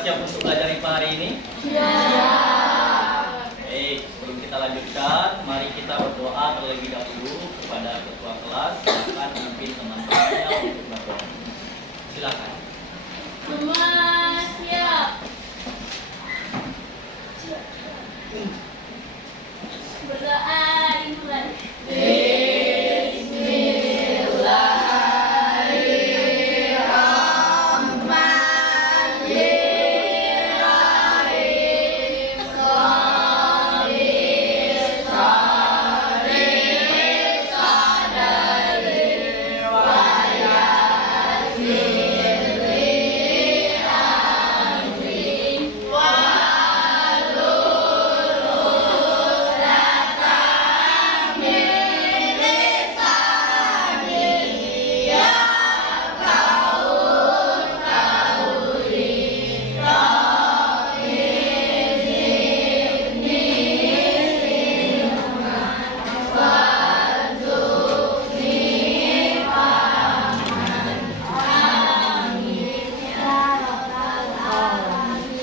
Siap untuk belajar IPA hari ini? Siap. Baik, sebelum kita lanjutkan, mari kita berdoa terlebih dahulu kepada ketua kelas. Silakan pimpin teman-temannya untuk berdoa. Silakan. Semua siap. Berdoa dimulai.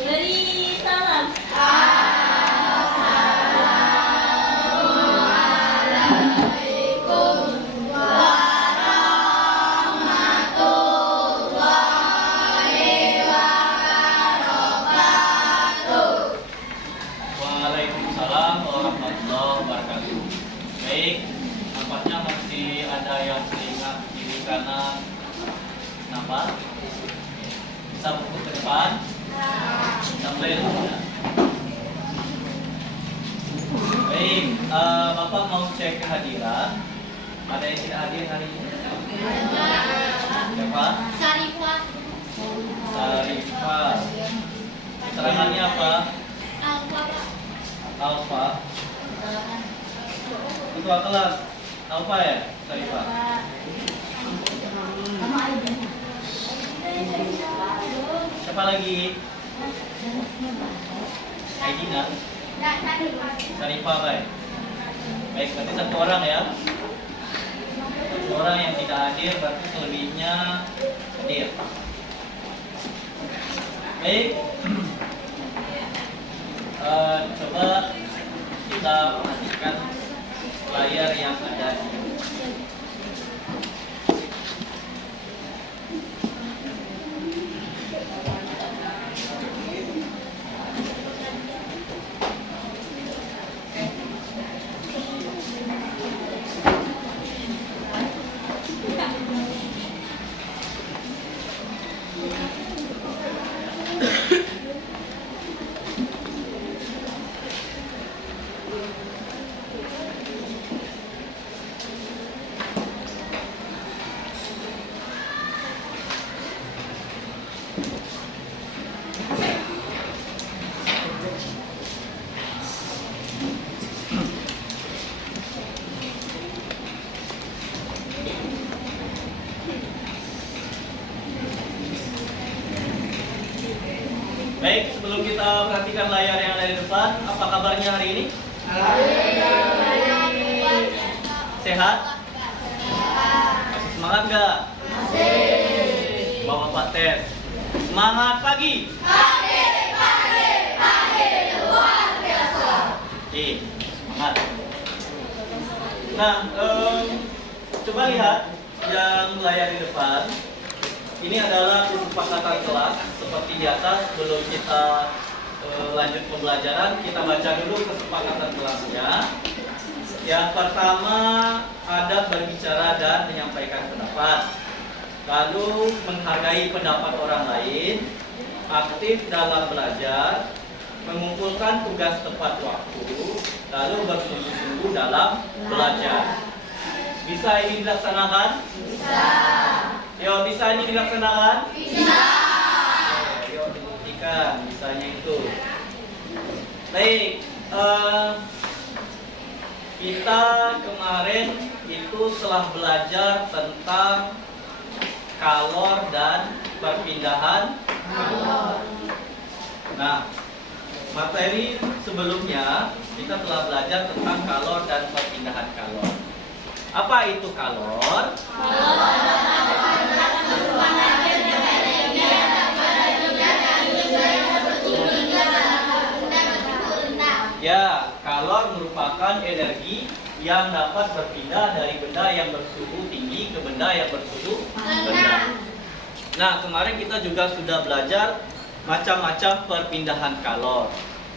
Beri salam. Waalaikumsalam warahmatullahi wabarakatuh. Baik, nampaknya masih ada yang teringat kiri kanan. Kenapa? Bisa buku ke depan? Sampai ya. Baik, Bapak mau cek kehadiran. Ada yang tidak hadir hari ini? Siapa? Sarifah. Sarifah. Keterangannya apa? Alfa. Ketua kelas. Alfa ya, Sarifah. Siapa lagi? Aidina. Sarifah baik. Baik, berarti satu orang ya. Satu orang yang tidak hadir, berarti selebihnya hadir. Baik. Coba kita perhatikan layar yang ada di Baik, sebelum kita perhatikan layar yang ada di depan, apa kabarnya hari ini? Sehat? Masih semangat nggak? Bawa Pak tes. Semangat pagi. Luar biasa. Oke, semangat. Nah, coba lihat yang layar di depan. Ini adalah kesepakatan kelas. Seperti biasa, sebelum kita lanjut pembelajaran, kita baca dulu kesepakatan kelasnya. Yang pertama, adab berbicara dan menyampaikan pendapat. Lalu menghargai pendapat orang lain, aktif dalam belajar, mengumpulkan tugas tepat waktu, lalu bersungguh-sungguh dalam belajar. Bisa ini dilaksanakan? Bisa. Yo, bisa ini dilaksanakan? Bisa. Yo, dibuktikan bisanya itu. Baik, kita kemarin itu telah belajar tentang kalor dan perpindahan kalor. Nah, materi sebelumnya kita telah belajar tentang kalor dan perpindahan kalor. Apa itu kalor? Kalor merupakan energi yang dapat berpindah dari benda yang bersuhu tinggi ke benda yang bersuhu rendah. Nah, kemarin kita juga sudah belajar macam-macam perpindahan kalor.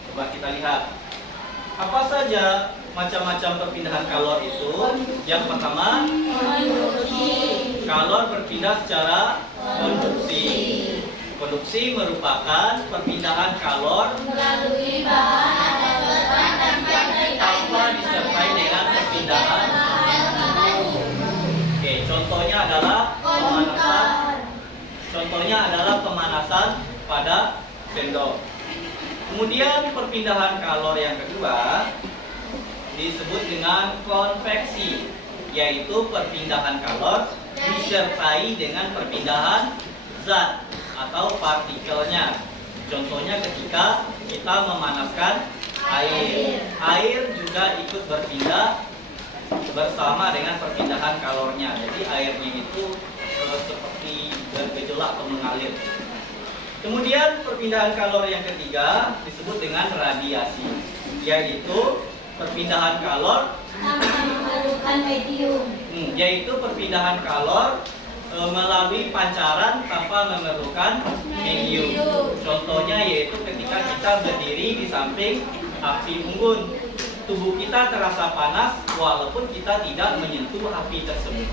Coba kita lihat. Apa saja macam-macam perpindahan kalor itu? Yang pertama, kalor berpindah secara konduksi. Konduksi merupakan perpindahan kalor Melalui bahan tanpa disertai dengan perpindahan. Oke, contohnya adalah pemanasan pada sendok. Kemudian perpindahan kalor yang kedua disebut dengan konveksi, yaitu perpindahan kalor disertai dengan perpindahan zat atau partikelnya. Contohnya ketika kita memanaskan air. Air juga ikut berpindah bersama dengan perpindahan kalornya. Jadi airnya itu seperti bergejolak atau mengalir. Kemudian perpindahan kalor yang ketiga disebut dengan radiasi, yaitu perpindahan kalor yaitu perpindahan kalor melalui pancaran tanpa memerlukan medium. Contohnya yaitu ketika kita berdiri di samping api unggun, tubuh kita terasa panas walaupun kita tidak menyentuh api tersebut.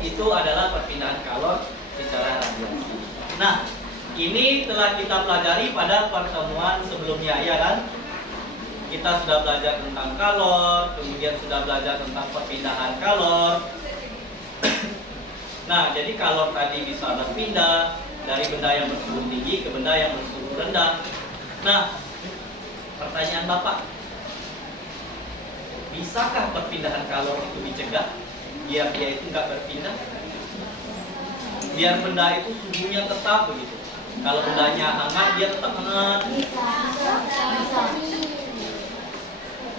Itu adalah perpindahan kalor secara radiasi. Nah, ini telah kita pelajari pada pertemuan sebelumnya, ya kan? Kita sudah belajar tentang kalor, kemudian sudah belajar tentang perpindahan kalor. Nah, jadi kalor tadi bisa berpindah dari benda yang bersuhu tinggi ke benda yang bersuhu rendah. Nah, pertanyaan Bapak, bisakah perpindahan kalor itu dicegah biar dia itu nggak berpindah? Biar benda itu suhunya tetap begitu. Kalau bendanya hangat, dia tetap hangat.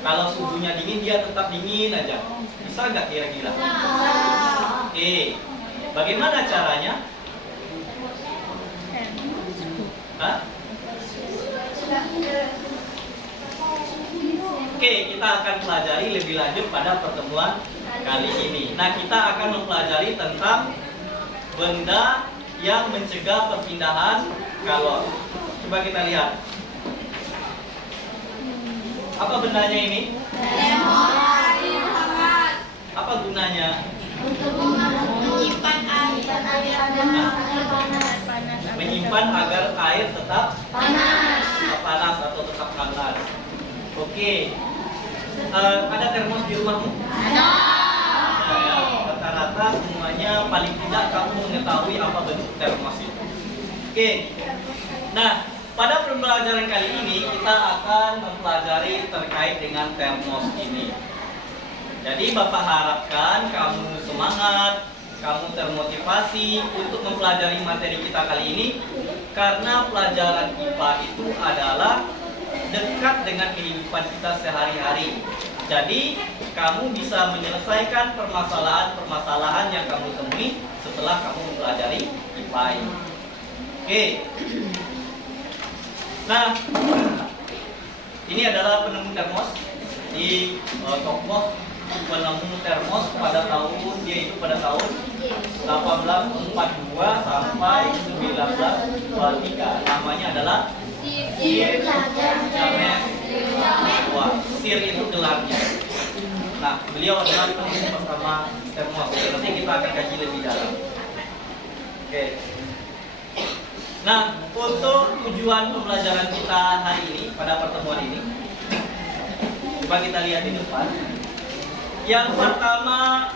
Kalau suhunya dingin, dia tetap dingin aja. Bisa nggak kira-kira? Oke. Bagaimana caranya? Hah? Oke, kita akan pelajari lebih lanjut pada pertemuan kali ini. Nah, kita akan mempelajari tentang benda yang mencegah perpindahan kalor. Coba kita lihat. Apa bendanya ini? Apa gunanya? Menyimpan agar air tetap panas atau tetap hangat. Oke. Ada termos di rumahmu? Ada. Ya, rata-rata semuanya paling tidak kamu mengetahui apa bentuk termos itu. Oke. Nah, pada pembelajaran kali ini kita akan mempelajari terkait dengan termos ini. Jadi Bapak harapkan kamu semangat, kamu termotivasi untuk mempelajari materi kita kali ini, karena pelajaran IPA itu adalah dekat dengan kehidupan kita sehari-hari. Jadi kamu bisa menyelesaikan permasalahan-permasalahan yang kamu temui setelah kamu mempelajari IPA ini. Oke. Nah, ini adalah penemu termos di tokoh penemu termos pada tahun pada tahun 1842 sampai 1923. Namanya adalah Sir James Watt. Sir itu gelarnya. Nah, beliau adalah penemu pertama termos. Nanti kita akan kaji lebih dalam. Oke. Nah, untuk tujuan pembelajaran kita hari ini pada pertemuan ini, coba kita lihat di depan. Yang pertama,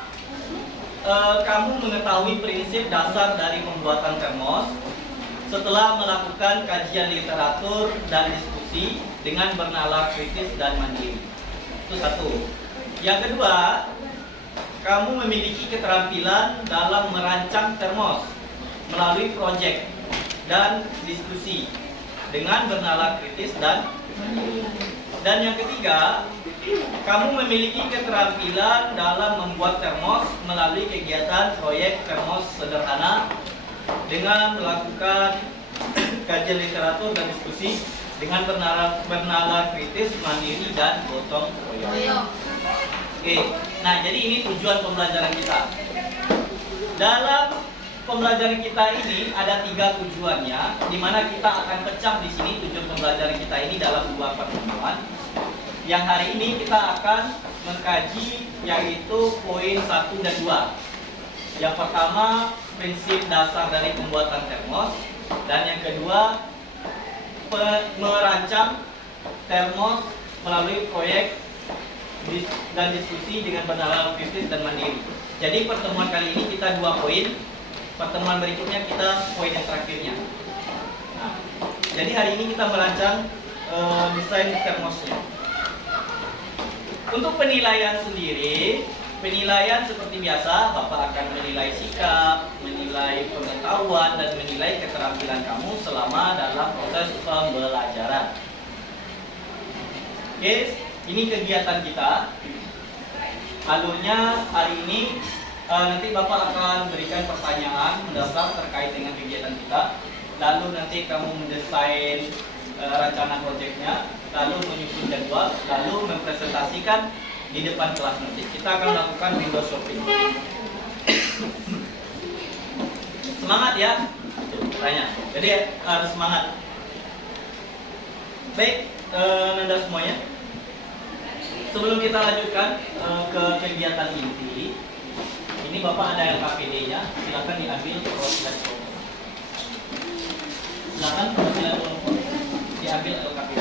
kamu mengetahui prinsip dasar dari pembuatan termos setelah melakukan kajian literatur dan diskusi dengan bernalar kritis dan mandiri. Itu satu. Yang kedua, kamu memiliki keterampilan dalam merancang termos melalui proyek dan diskusi dengan bernalar kritis dan mandiri. Dan yang ketiga, kamu memiliki keterampilan dalam membuat termos melalui kegiatan proyek termos sederhana dengan melakukan kajian literatur dan diskusi dengan bernalar kritis, mandiri, dan gotong royong. Oke, nah jadi ini tujuan pembelajaran kita. Dalam pembelajaran kita ini ada 3 tujuannya, di mana kita akan pecah di sini tujuan pembelajaran kita ini dalam 2 pertemuan. Yang hari ini kita akan mengkaji yaitu poin 1 dan 2. Yang pertama, prinsip dasar dari pembuatan termos, dan yang kedua, merancang termos melalui proyek dan diskusi dengan bernalar kritis dan mandiri. Jadi pertemuan kali ini kita 2 poin. Pertemuan berikutnya kita poin yang terakhirnya. Nah, jadi hari ini kita merancang desain termosnya. Untuk penilaian sendiri, penilaian seperti biasa, Bapak akan menilai sikap, menilai pengetahuan, dan menilai keterampilan kamu selama dalam proses pembelajaran. Oke, ini kegiatan kita. Alurnya hari ini nanti Bapak akan berikan pertanyaan mendasar terkait dengan kegiatan kita. Lalu nanti kamu mendesain rencana proyeknya, lalu menyusun jadwal, lalu mempresentasikan di depan kelas nanti. Kita akan melakukan window shopping. Semangat ya, tanya. Jadi harus semangat. Baik, Nanda semuanya. Sebelum kita lanjutkan ke kegiatan inti, ini Bapak ada LKPD-nya, silakan diambil perwakilan kelompok. Silakan perwakilan kelompok diambil LKPD.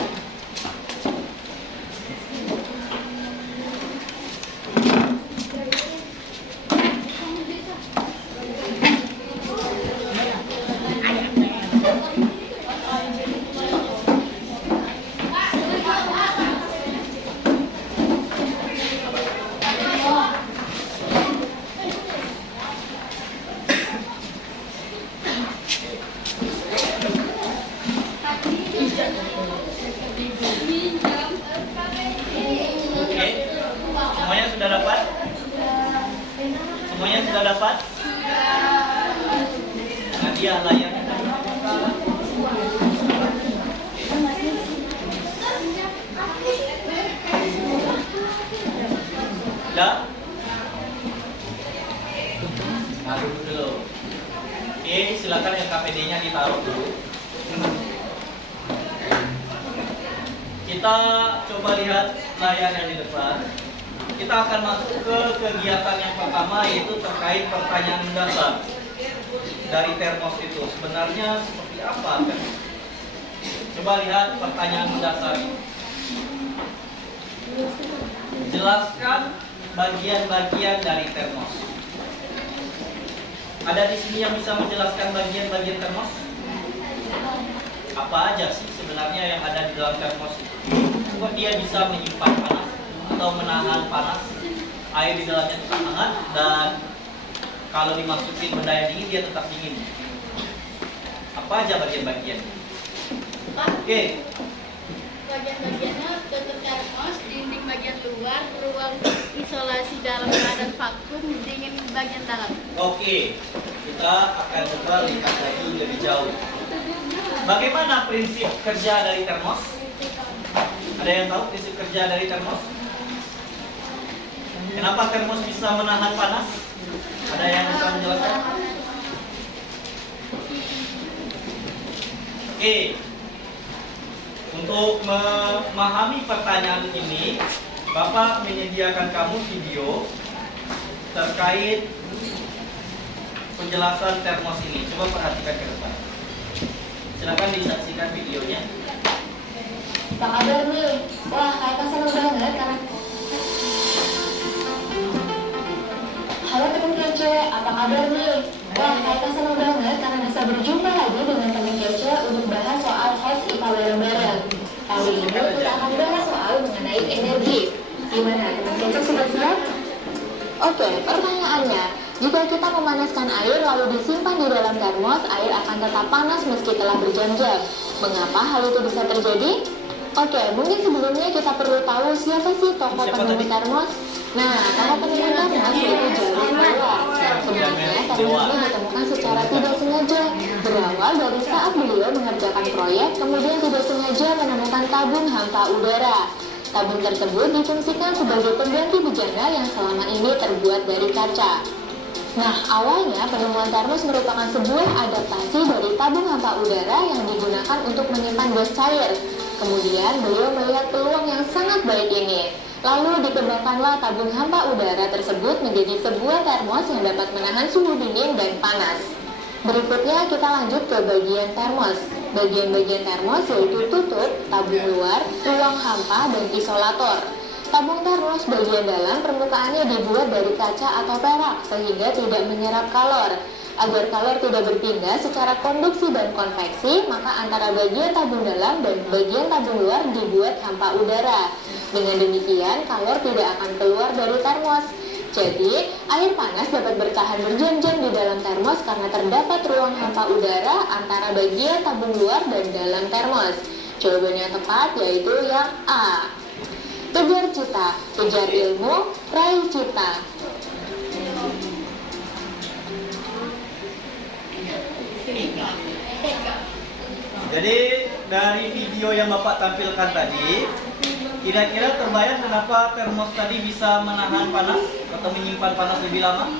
Nadia layarnya udah? Taruh dulu. Oke, silakan LKPD-nya ditaruh dulu. Kita coba lihat layar yang di depan. Kita akan masuk ke kegiatan yang pertama, yaitu terkait pertanyaan mendasar dari termos itu. Sebenarnya seperti apa kan? Coba lihat pertanyaan mendasar. Jelaskan bagian-bagian dari termos. Ada di sini yang bisa menjelaskan bagian-bagian termos? Apa aja sih sebenarnya yang ada di dalam termos itu? Kok dia bisa menyimpan panas atau menahan panas? Air di dalamnya tetap hangat, dan kalau dimasukin benda yang dingin dia tetap dingin. Apa aja bagian-bagian? Oke. Bagian-bagiannya tutup termos, dinding bagian luar, ruang isolasi dalam keadaan vakum, dingin bagian dalam. Oke, kita akan coba lihat lagi lebih jauh. Bagaimana prinsip kerja dari termos? Ada yang tahu prinsip kerja dari termos? Kenapa termos bisa menahan panas? Ada yang bisa menjelaskan? Oke. Untuk memahami pertanyaan ini, Bapak menyediakan kamu video terkait penjelasan termos ini. Coba perhatikan ke depan. Silakan disaksikan videonya. Apa kabar nih? Wah, kayak seneng banget karena halo teman kece, apa kabar nih? Wah, kayak seneng banget karena bisa berjumpa lagi dengan teman kece untuk bahas soal hot IPA bareng-bareng. Kali ini kita akan bahas soal mengenai energi. Gimana, teman kece sudah siap? Oke, pertanyaannya, jika kita memanaskan air lalu disimpan di dalam termos, air akan tetap panas meski telah berjam-jam. Mengapa hal itu bisa terjadi? Oke, mungkin sebelumnya kita perlu tahu siapa sih tokoh penemu termos? Nah, para penemu termos yaitu Jarvis Loar. Sebenarnya termos ini ditemukan secara tidak sengaja, berawal dari saat beliau mengerjakan proyek, kemudian tidak sengaja menemukan tabung hampa udara. Tabung tersebut difungsikan sebagai pengganti bejana yang selama ini terbuat dari kaca. Nah, awalnya penemuan termos merupakan sebuah adaptasi dari tabung hampa udara yang digunakan untuk menyimpan gas cair. Kemudian beliau melihat peluang yang sangat baik ini. Lalu dikembangkanlah tabung hampa udara tersebut menjadi sebuah termos yang dapat menahan suhu dingin dan panas. Berikutnya kita lanjut ke bagian termos. Bagian-bagian termos yaitu tutup, tabung luar, ruang hampa, dan isolator. Tabung termos bagian dalam permukaannya dibuat dari kaca atau perak sehingga tidak menyerap kalor. Agar kalor tidak berpindah secara konduksi dan konveksi, maka antara bagian tabung dalam dan bagian tabung luar dibuat hampa udara. Dengan demikian, kalor tidak akan keluar dari termos. Jadi, air panas dapat bertahan berjam-jam di dalam termos karena terdapat ruang hampa udara antara bagian tabung luar dan dalam termos. Jawaban yang tepat yaitu yang A. Kejar cita, kejar ilmu, raih cita. Jadi dari video yang Bapak tampilkan tadi, kira-kira terbayang kenapa termos tadi bisa menahan panas atau menyimpan panas lebih lama?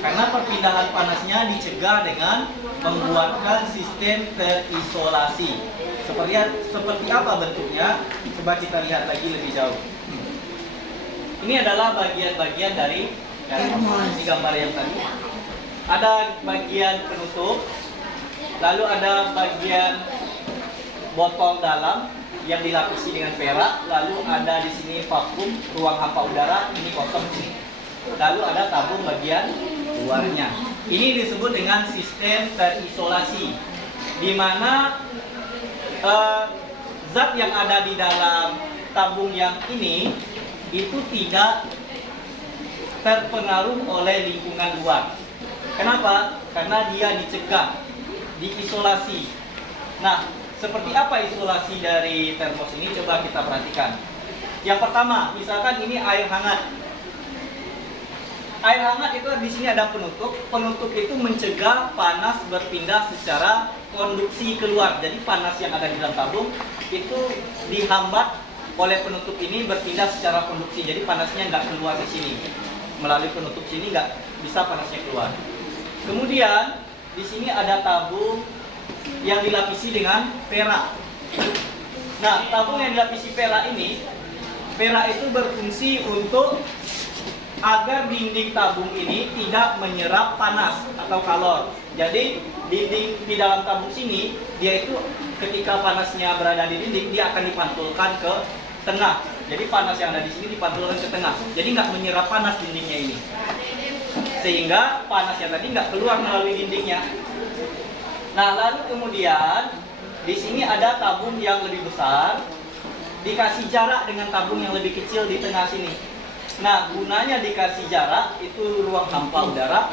Karena perpindahan panasnya dicegah dengan membuatkan sistem terisolasi. Seperti apa bentuknya? Coba kita lihat lagi lebih jauh. Ini adalah bagian-bagian dari termos di gambar yang tadi. Ada bagian penutup, lalu ada bagian botol dalam yang dilapisi dengan perak, lalu ada di sini vakum, ruang hampa udara, ini kosong sini. Lalu ada tabung bagian luarnya. Ini disebut dengan sistem terisolasi, di mana zat yang ada di dalam tabung yang ini itu tidak terpengaruh oleh lingkungan luar. Kenapa? Karena dia dicegah, diisolasi. Nah, seperti apa isolasi dari termos ini? Coba kita perhatikan. Yang pertama, misalkan ini air hangat. Air hangat itu di sini ada penutup. Penutup itu mencegah panas berpindah secara konduksi keluar. Jadi panas yang ada di dalam tabung itu dihambat oleh penutup ini berpindah secara konduksi. Jadi panasnya nggak keluar di sini. Melalui penutup sini nggak bisa panasnya keluar. Kemudian di sini ada tabung yang dilapisi dengan perak. Nah, tabung yang dilapisi perak ini, perak itu berfungsi untuk agar dinding tabung ini tidak menyerap panas atau kalor. Jadi dinding di dalam tabung sini, dia itu ketika panasnya berada di dinding, dia akan dipantulkan ke tengah. Jadi panas yang ada di sini dipantulkan ke tengah. Jadi nggak menyerap panas dindingnya ini, sehingga panas yang tadi nggak keluar melalui dindingnya. Nah, lalu kemudian di sini ada tabung yang lebih besar, dikasih jarak dengan tabung yang lebih kecil di tengah sini. Nah, gunanya dikasih jarak itu ruang hampa udara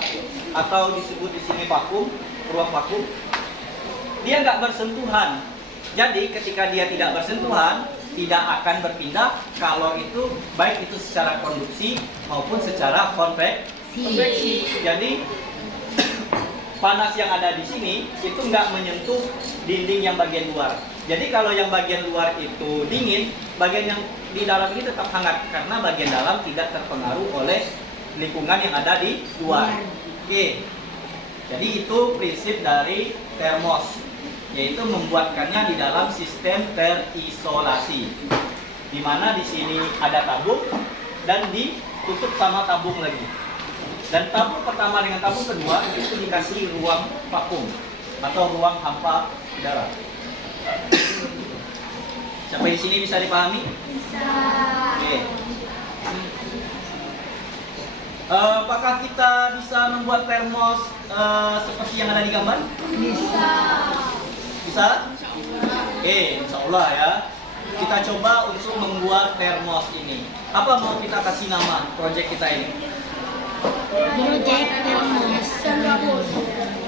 atau disebut di sini vakum, ruang vakum. Dia nggak bersentuhan. Jadi ketika dia tidak bersentuhan, tidak akan berpindah kalau itu baik itu secara konduksi maupun secara konveksi. Jadi panas yang ada di sini itu nggak menyentuh dinding yang bagian luar. Jadi kalau yang bagian luar itu dingin, bagian yang di dalam ini tetap hangat karena bagian dalam tidak terpengaruh oleh lingkungan yang ada di luar. Oke. Jadi itu prinsip dari termos, yaitu membuatkannya di dalam sistem terisolasi, di mana di sini ada tabung dan ditutup sama tabung lagi. Dan tabung pertama dengan tabung kedua itu dikasih ruang vakum atau ruang hampa udara. Sampai di sini bisa dipahami? Bisa. Oke. Apakah kita bisa membuat termos seperti yang ada di gambar? Bisa. Bisa? Oke, insya Allah ya. Kita coba untuk membuat termos ini. Apa mau kita kasih nama proyek kita ini?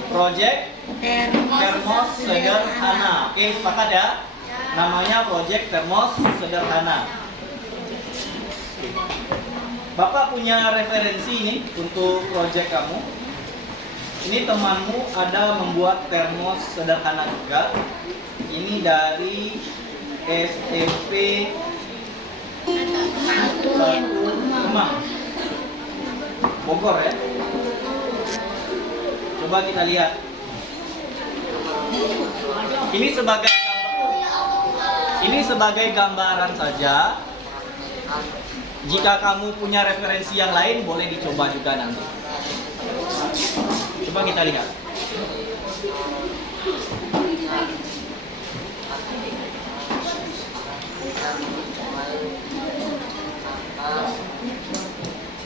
Proyek termos sederhana. Oke, sepakat ya? Namanya proyek termos sederhana. Bapak punya referensi ini untuk proyek kamu. Ini temanmu ada membuat termos sederhana juga. Ini dari SMP 1 Kemang, Bogor ya. Coba kita lihat. Ini sebagai gambaran saja. Jika kamu punya referensi yang lain, boleh dicoba juga nanti. Coba kita lihat.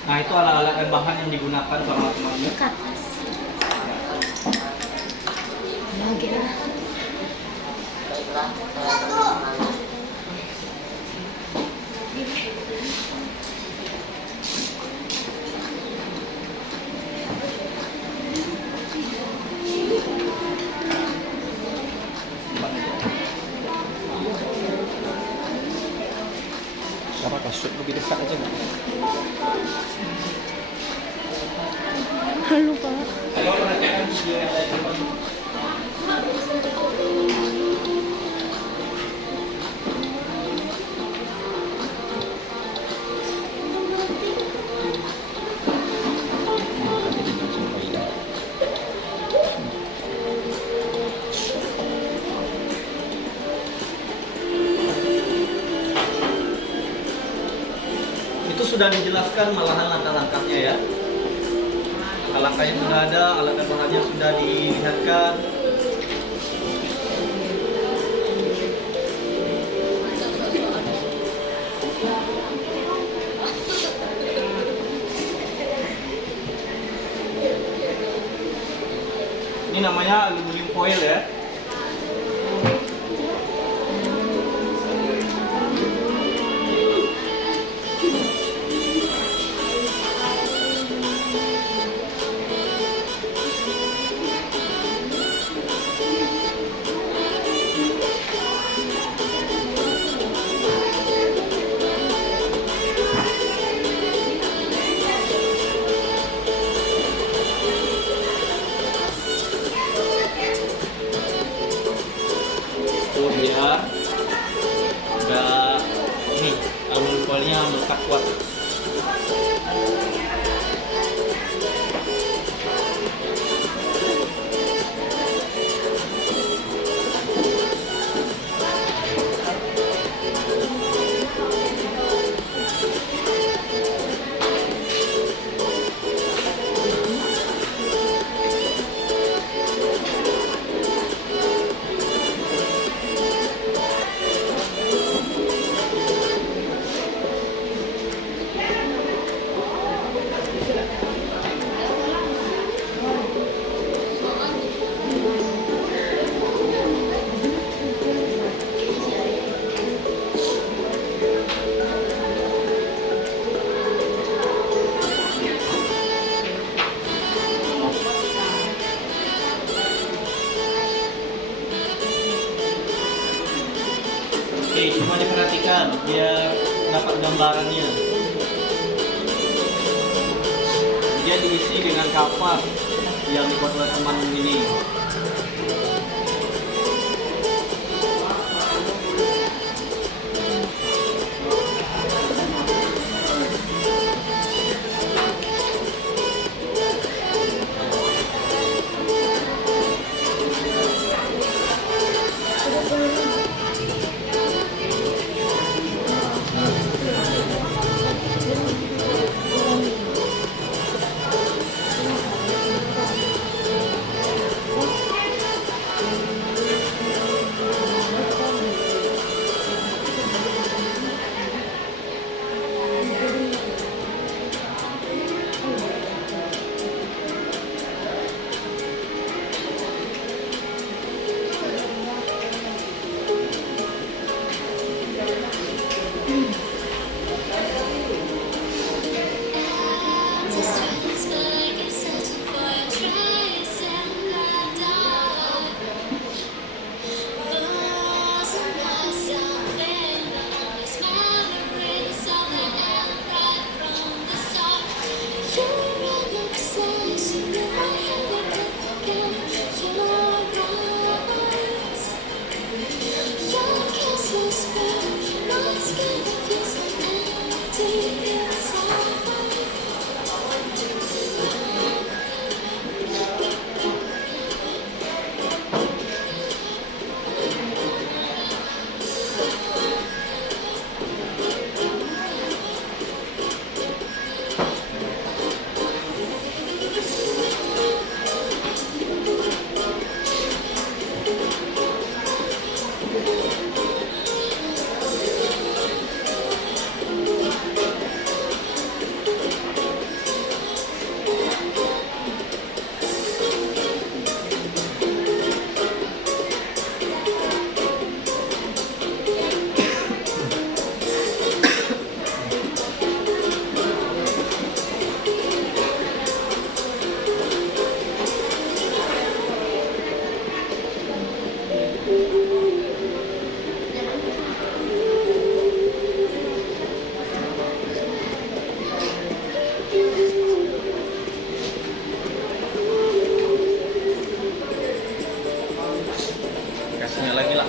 Nah, itu alat-alat dan bahan yang digunakan sama teman-teman. Ke atas. Oke lah. Apa kasut lebih dekat aja nggak? Halo Pak. Halo, perhatikan video yang lain. Itu sudah dijelaskan malahan langkah-langkahnya ya. Langkah-langkahnya sudah ada, alat dan bahannya sudah dilihatkan. Ini namanya aluminium foil ya. Biar enggak ini aluminium foilnya melekat kuat. Oke, cuma diperhatikan biar dapat gambarannya. Dia diisi dengan kapas yang dibuat oleh teman ini.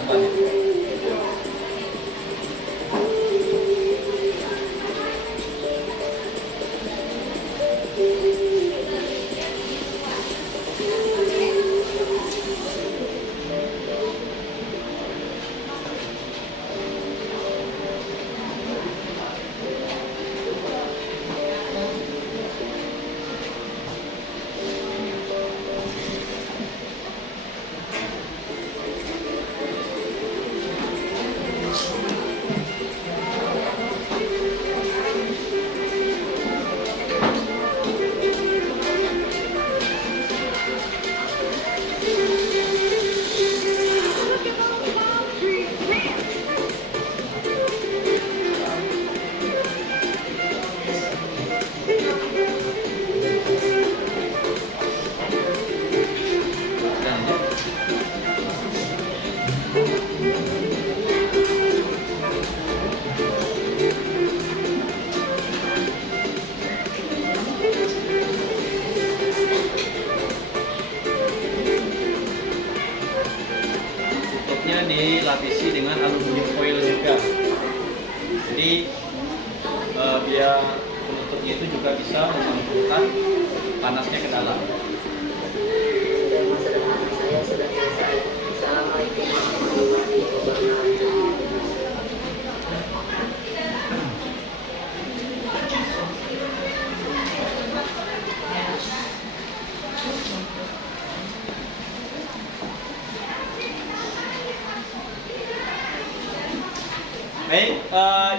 depannya. Tutupnya dilapisi dengan aluminium foil juga. Jadi biar penutupnya itu juga bisa memantulkan panasnya ke dalam. Saya sudah selesai. Assalamualaikum warahmatullahi wabarakatuh. Baik,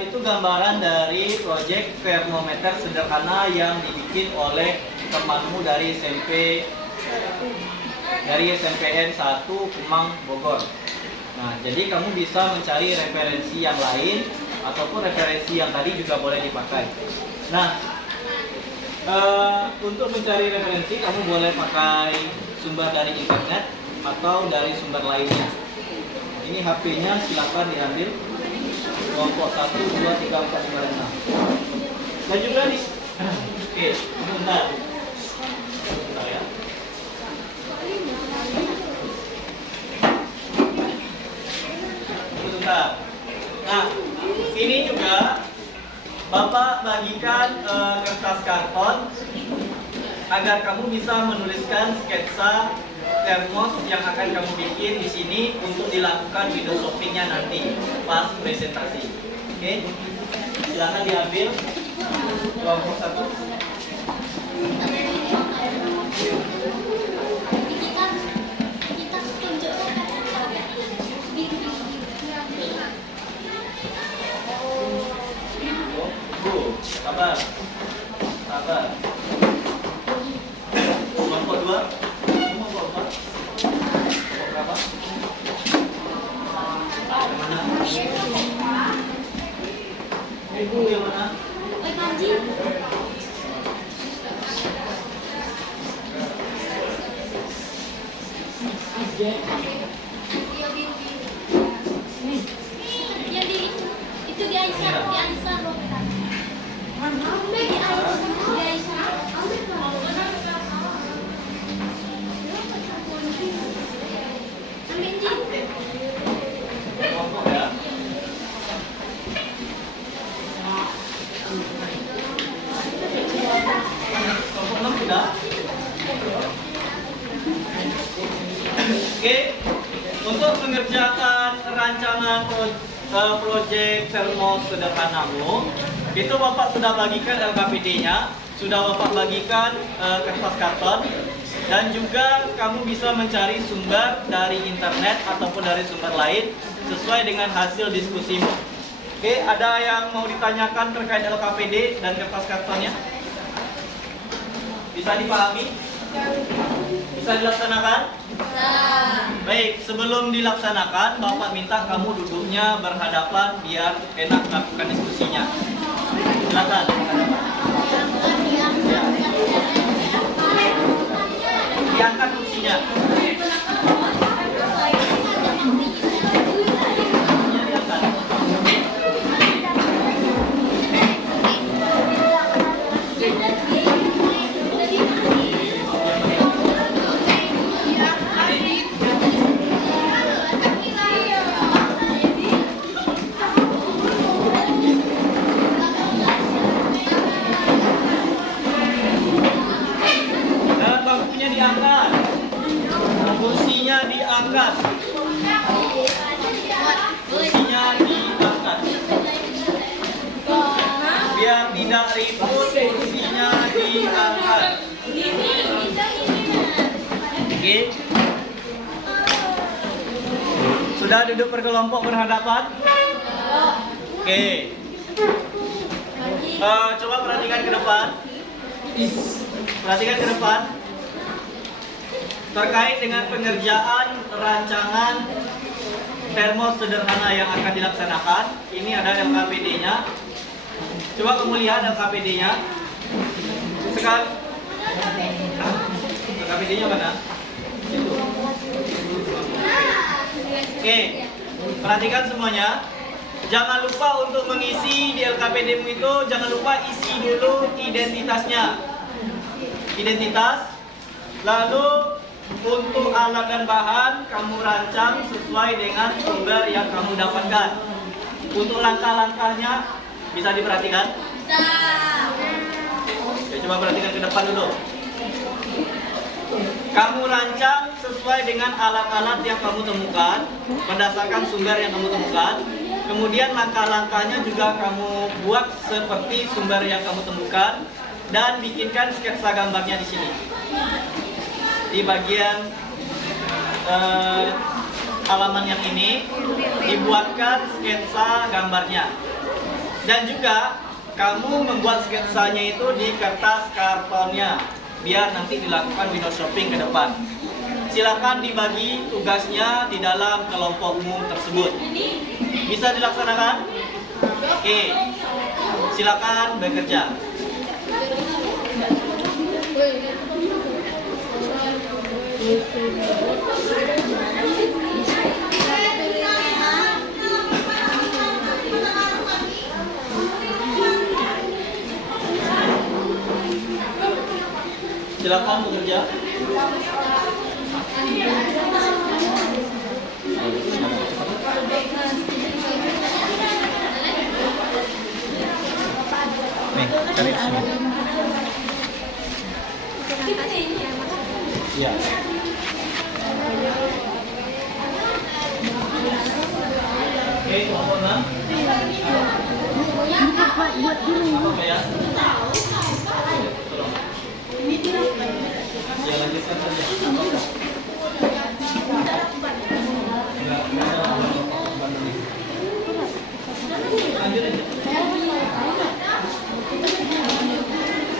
itu gambaran dari proyek termometer sederhana yang dibikin oleh temanmu dari SMPN 1 Kemang Bogor. Nah, jadi kamu bisa mencari referensi yang lain ataupun referensi yang tadi juga boleh dipakai. Nah, untuk mencari referensi kamu boleh pakai sumber dari internet atau dari sumber lainnya. Ini HP-nya silakan diambil. Kelompok 1, 2, 3, 4, 5, 6. Dan juga nih. Oke, sebentar. Sebentar ya. Sebentar. Nah, ini juga Bapak bagikan kertas karton agar kamu bisa menuliskan sketsa termos yang akan kamu bikin di sini untuk dilakukan window shoppingnya nanti pas presentasi. Oke, silakan diambil kelompok 1. Sabar, sabar. Kelompok 2. Berapa? Yang mana? Ibu yang mana? Itu di Aisyah, di Aisyah. Di Aisyah. Kelompok ya. Kelompok 6 sudah. Oke, untuk mengerjakan rancangan proyek termos sederhanamu, itu Bapak sudah bagikan LKPD-nya, sudah Bapak bagikan kertas karton, dan juga kamu bisa mencari sumber dari internet ataupun dari sumber lain sesuai dengan hasil diskusimu. Oke, ada yang mau ditanyakan terkait LKPD dan kertas kartonnya? Bisa dipahami? Bisa dilaksanakan? Baik, sebelum dilaksanakan, Bapak minta kamu duduknya berhadapan biar enak melakukan diskusinya. Silakan. Diangkat kursinya. diangkat. Kursinya diangkat. Kursinya diangkat. Biar tidak ribut, kursinya diangkat. Oke. Sudah duduk berkelompok berhadapan? Oke. Coba perhatikan ke depan. Perhatikan ke depan. Terkait dengan pengerjaan rancangan termos sederhana yang akan dilaksanakan, ini ada LKPD-nya. Coba kamu lihat LKPD-nya. Sekarang LKPD-nya mana? Oke, perhatikan semuanya. Jangan lupa untuk mengisi di LKPD-mu itu, jangan lupa isi dulu identitasnya. Identitas. Lalu untuk alat dan bahan kamu rancang sesuai dengan sumber yang kamu dapatkan. Untuk langkah-langkahnya bisa diperhatikan? Bisa. Oke, coba perhatikan ke depan dulu. Kamu rancang sesuai dengan alat-alat yang kamu temukan berdasarkan sumber yang kamu temukan. Kemudian langkah-langkahnya juga kamu buat seperti sumber yang kamu temukan dan bikinkan sketsa gambarnya di sini. Di bagian halaman yang ini dibuatkan sketsa gambarnya. Dan juga kamu membuat sketsanya itu di kertas kartonnya, biar nanti dilakukan window shopping ke depan. Silakan dibagi tugasnya di dalam kelompokmu tersebut. Bisa dilaksanakan? Oke. Silakan bekerja. Silakan bekerja. Nih, cari sini. Iya. Oke, kelompok 6. Buat dulu. Apa ya? Ya, lanjutkan saja.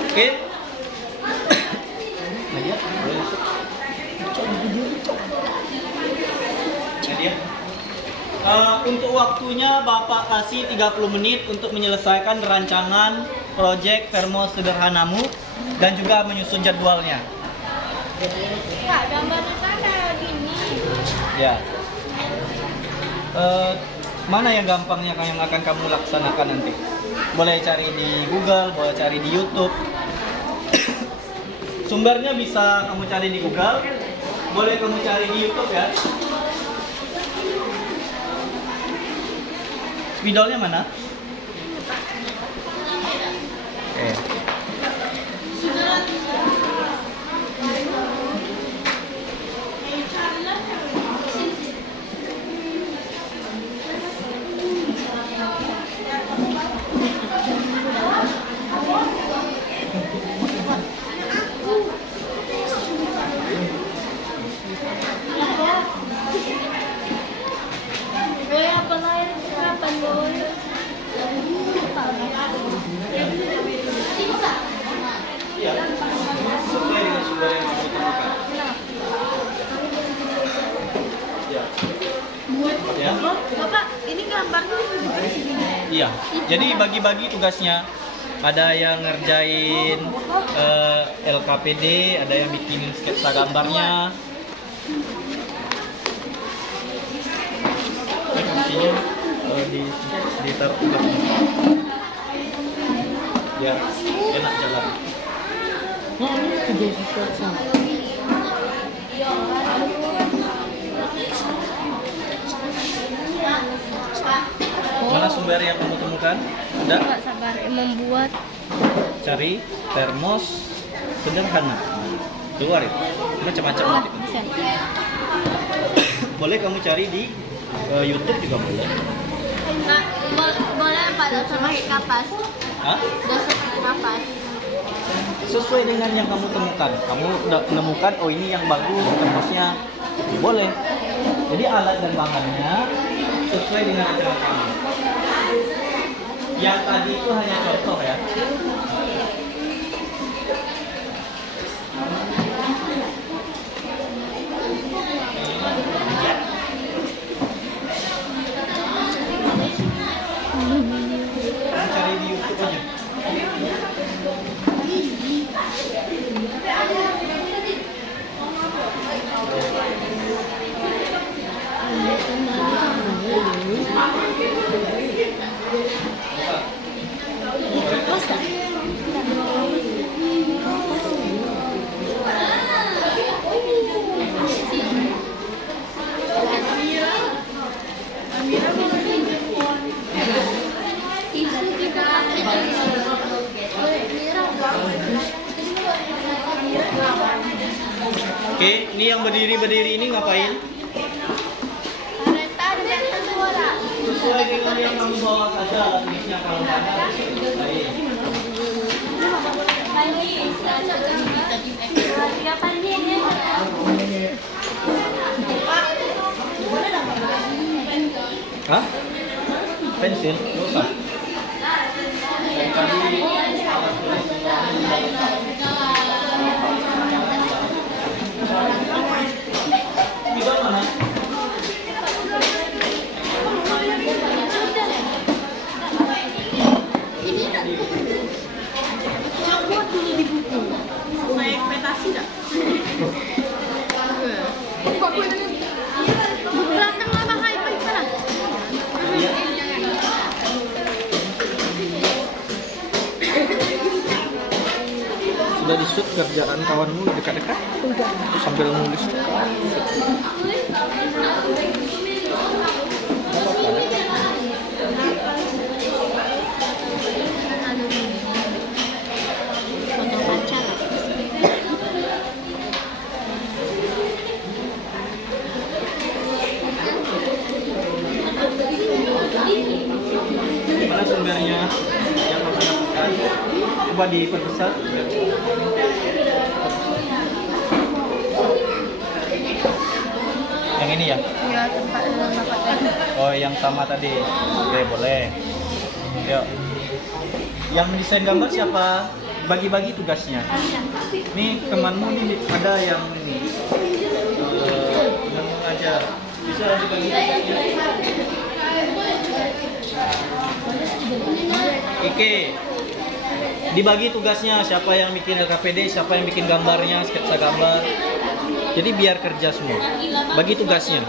Oke. Nadia. Untuk waktunya Bapak kasih 30 menit untuk menyelesaikan rancangan proyek termos sederhanamu dan juga menyusun jadwalnya. Kak, gambarnya kayak gini. Ya. Mana yang gampangnya yang akan kamu laksanakan nanti? Boleh cari di Google, boleh cari di YouTube. Sumbernya bisa kamu cari di Google, boleh kamu cari di YouTube ya. Spidolnya mana? Iya. Sesuai dengan sumber yang kamu temukan. Ya. Bapak, ini gambarnya di sini. Iya. Jadi bagi-bagi tugasnya. Ada yang ngerjain LKPD, ada yang bikin sketsa gambarnya. Fungsinya ditaruh di belakang. Ya, enak jalan. Mana sumber yang kamu temukan? Ada? Nggak sabar membuat. Cari termos sederhana. Keluar itu. macam-macam nanti. Boleh kamu cari di YouTube juga boleh. Nah, boleh Pak dasar pakai kapas. Hah? Dasar pakai kapas. Sesuai dengan yang kamu temukan. Kamu udah menemukan, oh ini yang bagus, tembusnya boleh. Jadi alat dan bahannya sesuai dengan acara kamu. Yang tadi itu hanya contoh ya. Cari di YouTube aja. Oke, ini yang berdiri ini ngapain? Sesuai dengan yang kamu bawa saja alatnya, kalau ada baik. Hah? Pensil? Nggak usah. Sudah di-shoot kerjaan kawanmu dekat-dekat? Udah. Sambil nulis. Gimana sumbernya yang kamu dapatkan? Coba diperbesar. Yang ini ya? Iya, tempat dapatkan. Oh, yang sama tadi. Oke, boleh. Yuk. Yang desain gambar siapa? Bagi-bagi tugasnya. Nih temanmu nih ada yang ini. Yang mengajar. Bisa dibagi tugasnya. Oke. Dibagi tugasnya, siapa yang bikin LKPD, siapa yang bikin gambarnya, sketsa gambar. Jadi biar kerja semua. Bagi tugasnya.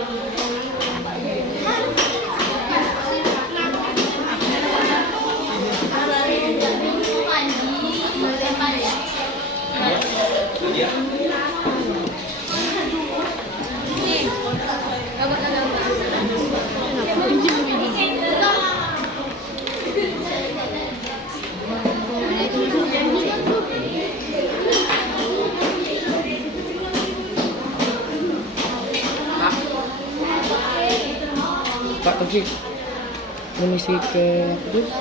Ya. Pak Taufik mengisi ke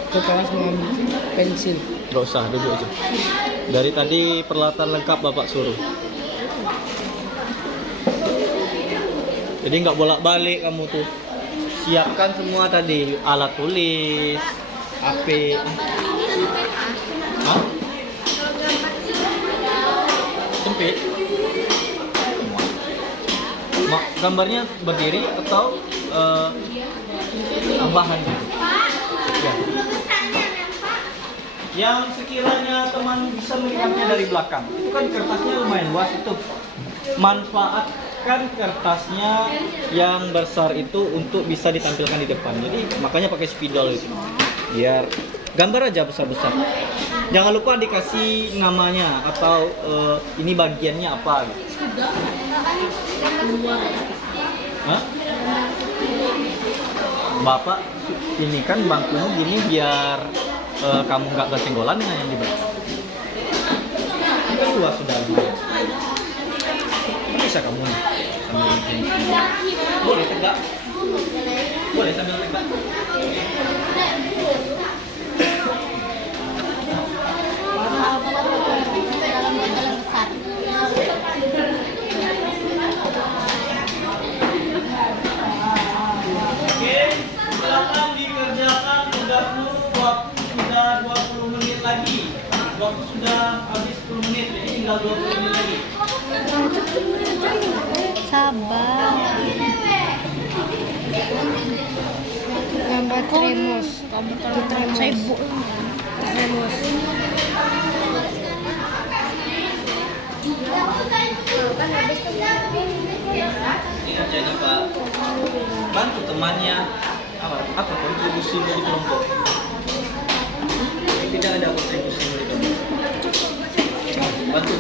kelas mengambil pensil. Gak usah, duduk aja. Dari tadi peralatan lengkap Bapak suruh. Jadi nggak bolak-balik kamu tuh. Siapkan semua tadi, alat tulis, HP. Hah? Sempit? Gambarnya berdiri atau tambahan gitu? Ya. Yang sekiranya teman bisa melihatnya dari belakang, itu kan kertasnya lumayan luas itu. Manfaatkan kertasnya yang besar itu untuk bisa ditampilkan di depan. Jadi makanya pakai spidol itu, biar gambar aja besar-besar. Jangan lupa dikasih namanya atau ini bagiannya apa gitu. Hah? Bapak ini kan bangkumu gini biar kamu nggak bersenggolan dengan yang di bawah. Itu luas sudah lumayan. bisa kamu nih sambil bikin. Boleh tegak. Boleh sambil tegak. dalam botol besar. Oke, silakan dikerjakan tugasmu. Waktu sudah 20 menit lagi. Waktu sudah habis 10 menit, jadi tinggal 20 menit lagi. Sabar. Gambar tremos. Sibuk. Tremos. Ini kerjanya Pak. Bantu temannya. Apa kontribusi di kelompok? Tidak ada kontribusi di kelompok. Bantu.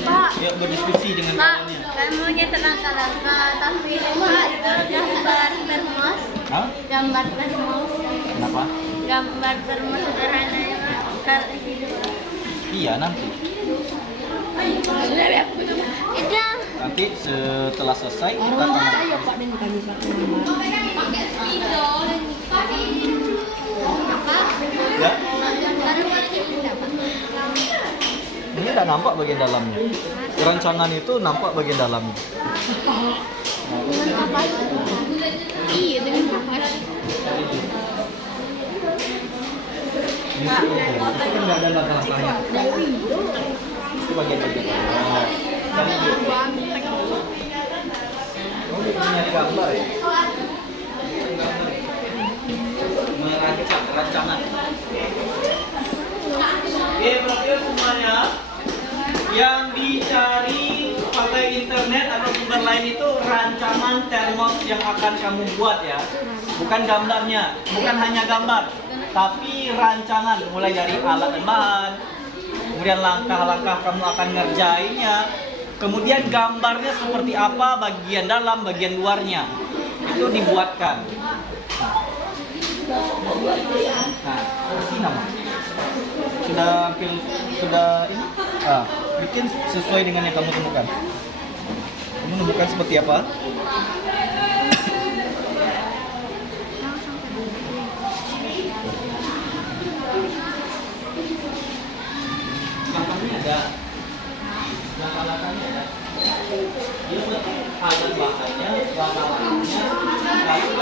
Pak, Ya berdiskusi dengan kawannya. kamunya terangka-rangka, tapi Pak itu gambar termos. Hah? Gambar termos. Kenapa? Gambar termos sederhana kali hidup. Iya nanti. Itu Nanti setelah selesai kita akan Pak dan kami Pak. pakai spidol. ya. Baru kali ini dapat. Ini nggak nampak bagian dalamnya. Rancangan itu nampak bagian dalamnya. Iya dengan kapas. Itu kan nggak ada langkah-langkahnya. Itu bagian-bagian. Kamu nyari gambar ya? Merancang rancangan. Oke, perhatikan semuanya. Yang dicari pakai internet atau sumber lain itu rancangan termos yang akan kamu buat ya. Bukan gambarnya, bukan hanya gambar, tapi rancangan mulai dari alat dan bahan, kemudian langkah-langkah kamu akan ngerjainnya, kemudian gambarnya seperti apa, bagian dalam, bagian luarnya, itu dibuatkan. Nah, kasih nama. Sudah ini? Bikin sesuai dengan yang kamu temukan. Kamu menemukan seperti apa? Langkahnya ada. Langkah-langkahnya ada. Dia buat alat bahannya, langkah-langkahnya, lalu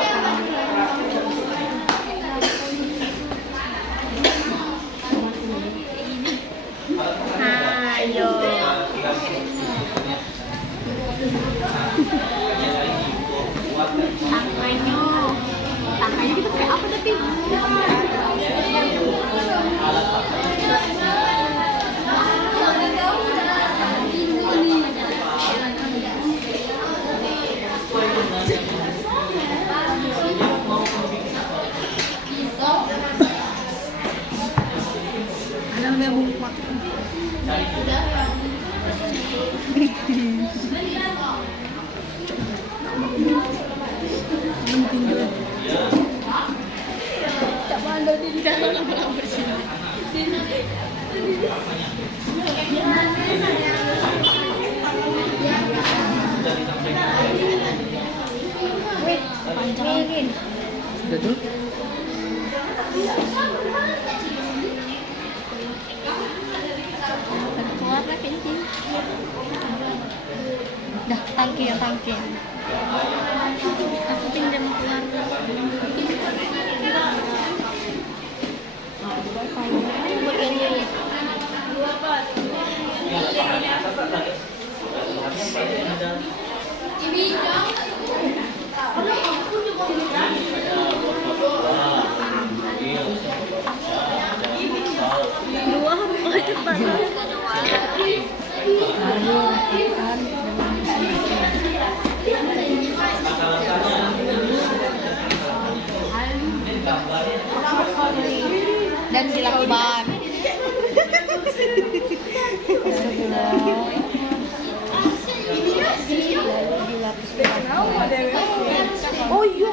Ayo. Tangannya kita pakai apa tapi? Tak malu di dalam lama-lama sini. Panjangin. Sudah tuh? Keluar lah kencing. Dah tangki. Aku pinjam keluar. Begini. Dua apa cepat? Dan dilakban. Oh iya.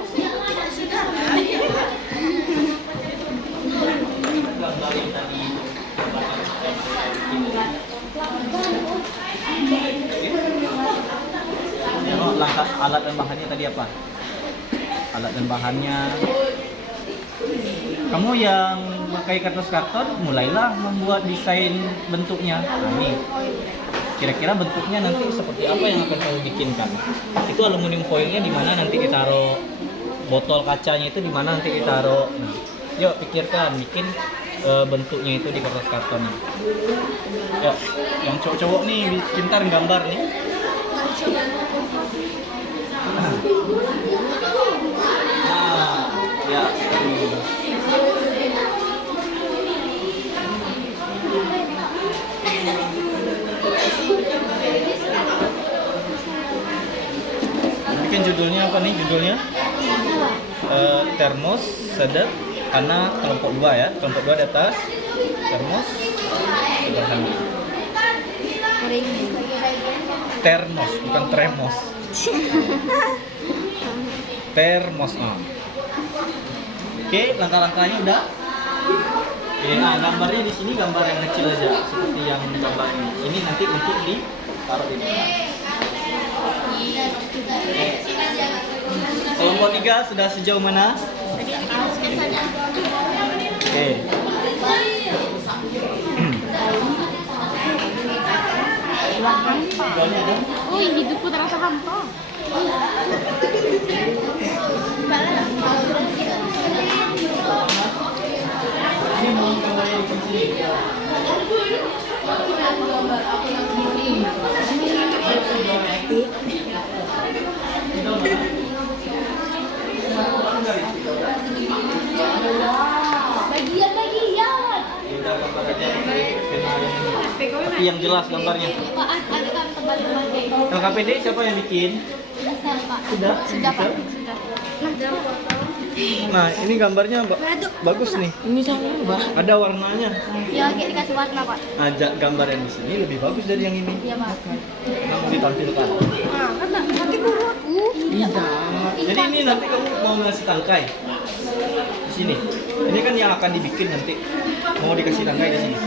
langkah alat dan bahannya tadi apa? Alat dan bahannya. Kamu yang pakai kertas karton, mulailah membuat desain bentuknya. Nah, ini kira-kira bentuknya nanti seperti apa yang akan kamu bikinkan. Itu aluminium foilnya di mana nanti ditaruh, botol kacanya itu di mana nanti ditaruh. Nah, yuk pikirkan bikin bentuknya itu di kertas karton. Yuk, yang cowok-cowok nih pintar gambar nih. Nah, ya. Bikin judulnya apa nih judulnya? Termos sedap karena kelompok 2 ya, kelompok 2 di atas. Termos sederhana. Termos bukan tremos. Termos. Oke, langkah-langkahnya udah. Oke, nah gambarnya di sini gambar yang kecil aja seperti yang gambar ini. Ini nanti untuk ditaruh di mana? Kelompok 3 sudah sejauh mana? Oke. Oh, hidupku terasa hampa. Ini mau gambarnya di sini. Bagian-bagian. Udah gambar aja. Tapi yang jelas gambarnya. Pak, ada kan tebal-tebal kayak gitu. LKPD siapa yang bikin? Pak. Sudah? Sudah, Pak. Sudah. Nah, ini gambarnya bagus nih. Ini sama, Bah. Ada warnanya. Ya, kayak dikasih warna, Pak. Ajak gambar yang di sini lebih bagus dari yang ini. Iya, Pak. Kamu ditampilkan. Nah, kan nanti dulu aku. Tidak. Jadi ini nanti kamu mau ngasih tangkai di sini. Ini kan yang akan dibikin nanti. Mau dikasih tangkai di sini.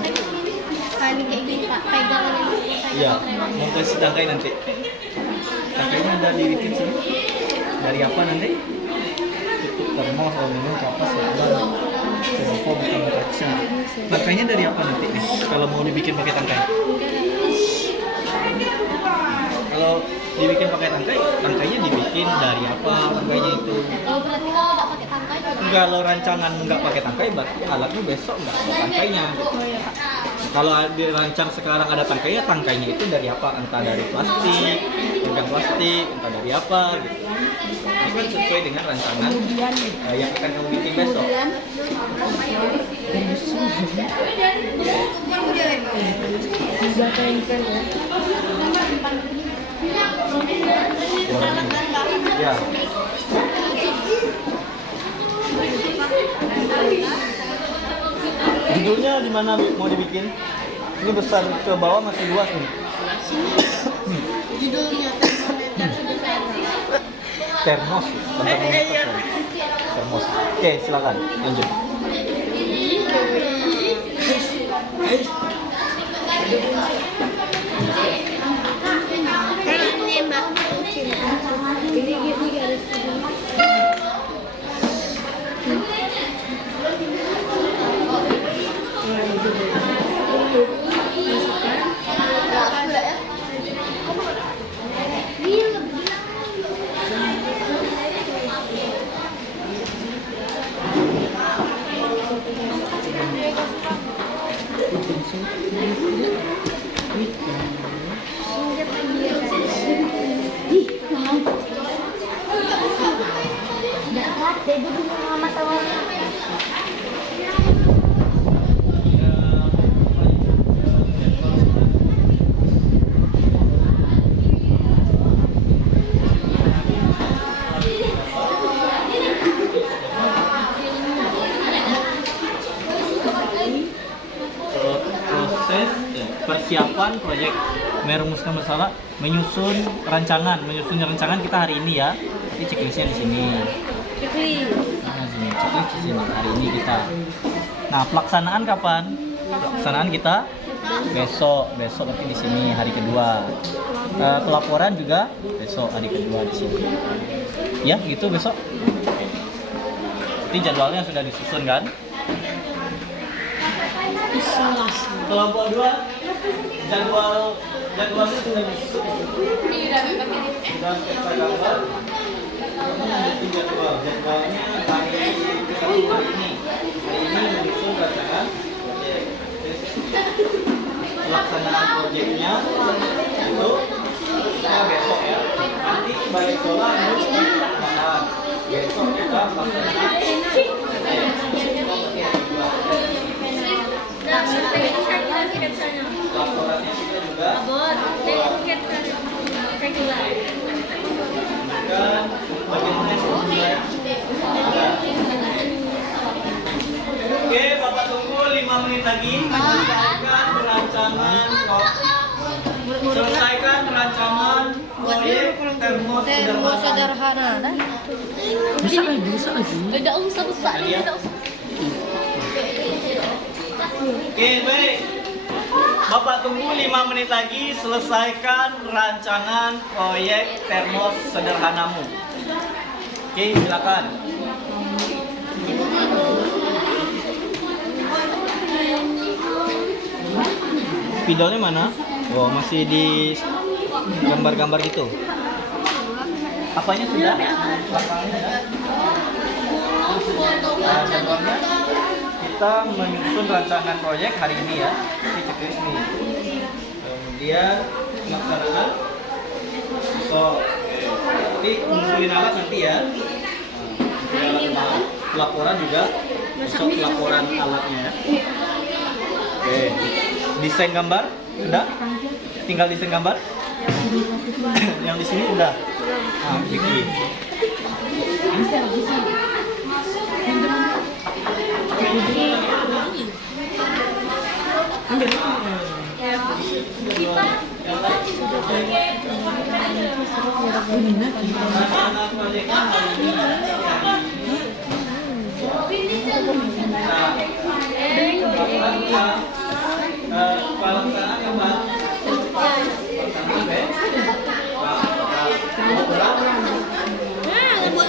Kayak gini, Pak. Pegangan ini. Iya. Mau kasih tangkai nanti. Tangkainya ada dibikin sini. Dari apa nanti? Tutup termos, aluminium, kapas, styrofoam, bukan kaca. Tangkainya dari apa nanti nih? Kalau mau dibikin pakai tangkai? Kalau dibikin pakai tangkai, tangkainya dibikin dari apa? Tangkainya itu. Oh, berarti kalau nggak pakai tangkai juga. Kalau rancangan nggak pakai tangkai, berarti alatnya besok nggak ada tangkainya. Oh, iya, Pak. Kalau dirancang sekarang ada tangkainya, tangkainya itu dari apa? Entah dari plastik, organ plastik, entah dari apa gitu. Ini kan sesuai dengan rancangan yang akan kamu bikin besok. Ya. Judulnya di mana mau dibikin? Ini besar ke bawah masih luas nih. Judulnya termometer sederhana. Termos, termos. Oke, silakan lanjut. Ini, Mbak. Ini garis. Proses persiapan proyek merumuskan masalah, menyusun rancangan kita hari ini ya. Tapi checklistnya di sini. Nah, sini checklist di sini hari ini kita. Nah, pelaksanaan kapan? Pelaksanaan kita besok berarti di sini hari kedua. Pelaporan juga besok hari kedua di sini. Ya, gitu besok. Jadi jadwalnya sudah disusun kan? Kelompok 2 jadwalnya sudah disusun. Sudah kita gambar. Jadwalnya hari ini menyusun rancangan proyek. Pelaksanaan proyeknya itu besok ya. Nanti balik sekolah harus makan. Besok kita pelaksanaan. Laporannya kita juga. Dan bagaimana sebenarnya? Oke, Bapak tunggu 5 menit lagi. Selesaikan rancangan proyek termos sederhana. Bisa lagi. Tidak usah besar, tidak usah. Oke, baik. Bapak tunggu 5 menit lagi, selesaikan rancangan proyek termos sederhanamu. Oke, silakan. Spidolnya mana? Oh, masih di gambar-gambar gitu. Apanya sudah? Lapangannya sudah? Nah, jadwalnya kita menyusun rancangan proyek hari ini ya. Ini checklist nih. Kemudian pelaksanaan. Tapi ngumpulin alat nanti ya. Pelaporan juga. Besok pelaporan alatnya ya. Oke. Desain gambar sudah? Tinggal desain gambar? Yang di sini sudah. Ah, bikin.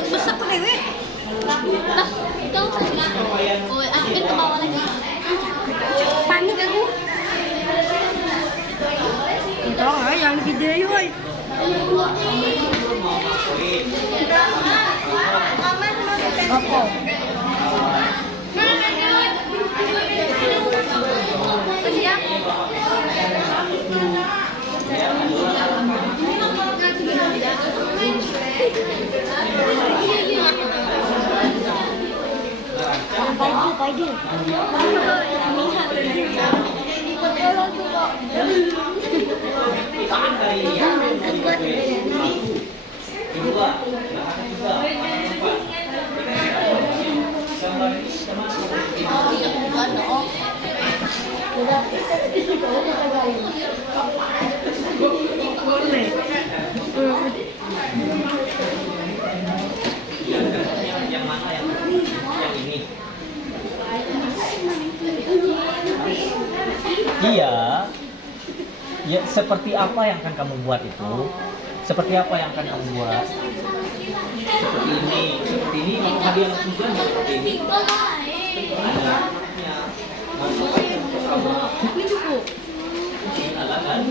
Besar pakai panik aku. Tolong ya, yang gede woi. Apa? Yang mana yang ini? Iya. Ya, seperti apa yang akan kamu buat itu? Seperti apa yang akan kamu buat? Seperti ini. Hadiah langsung saja seperti ini. Ada Ini cukup. kan?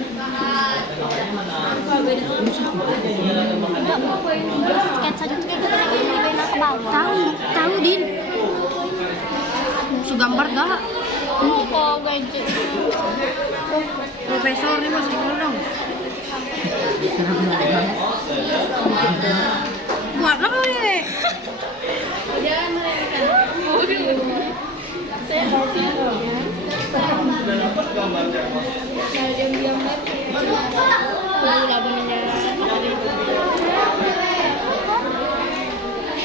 Namanya mana? Tahu Din. Musuh gambar gak? Profesor nih masih ngomong. Buat apa ya?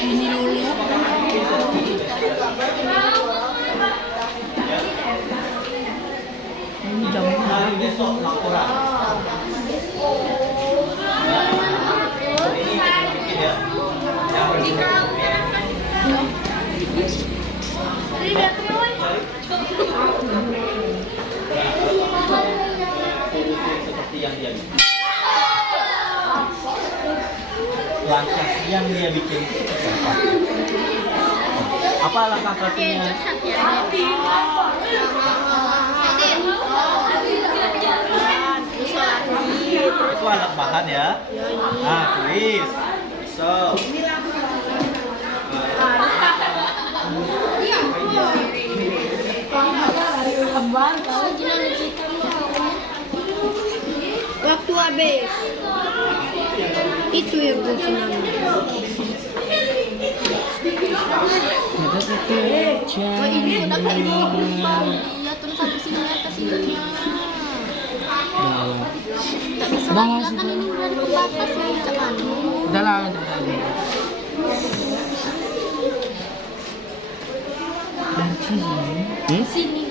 Ini dulu. Hari besok laporan. Ini bikin ya. Seperti yang dia. langkah yang dia bikin itu seperti apa? Apa langkah satunya? Itu alat bahan ya. Nah, tulis. So. Waktu habis. Itu yang gue senang. Oh ini udah kayak gini. Iya terus habis ini ke sininya. Tak bisa lagi lah kan ini udah ada pembatas ya jangan. Udah lah. Sini.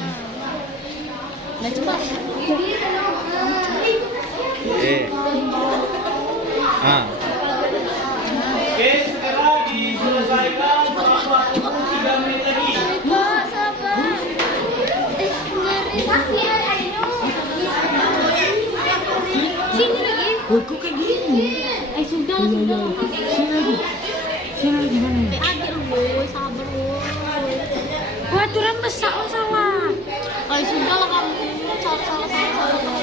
Nah coba. Oke, segera diselesaikan waktu 3 menit lagi. Pak, sabar. Ngeri sakit ayo. Sini lagi. Kok kayak gini? Sudah lah sudah. Sini lagi. Sini lagi mana? Adik lu, sabar lu. Wah, aturan besar masalah. Sudah lah kamu. Salah.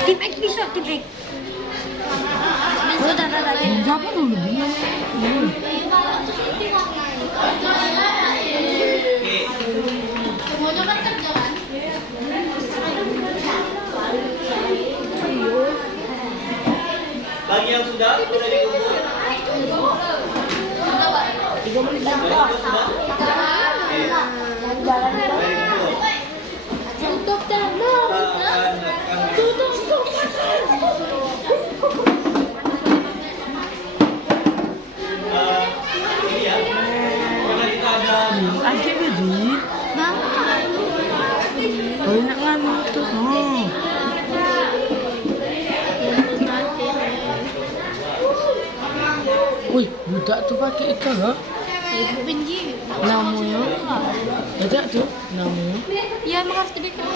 Tim X bisa, tim X. Udah. Siapa dulu dia? Semuanya kan kerja kan? Bagi yang sudah dikumpul. 3 menit lagi. Tutup Ini ya. Karena kita ada Aja biji. Oh enak kan tuh. Oh. Wih, budak tuh pakai ikan loh. Ibu benji. Namanya. Ada tuh namanya. Ya emang harus dibikin.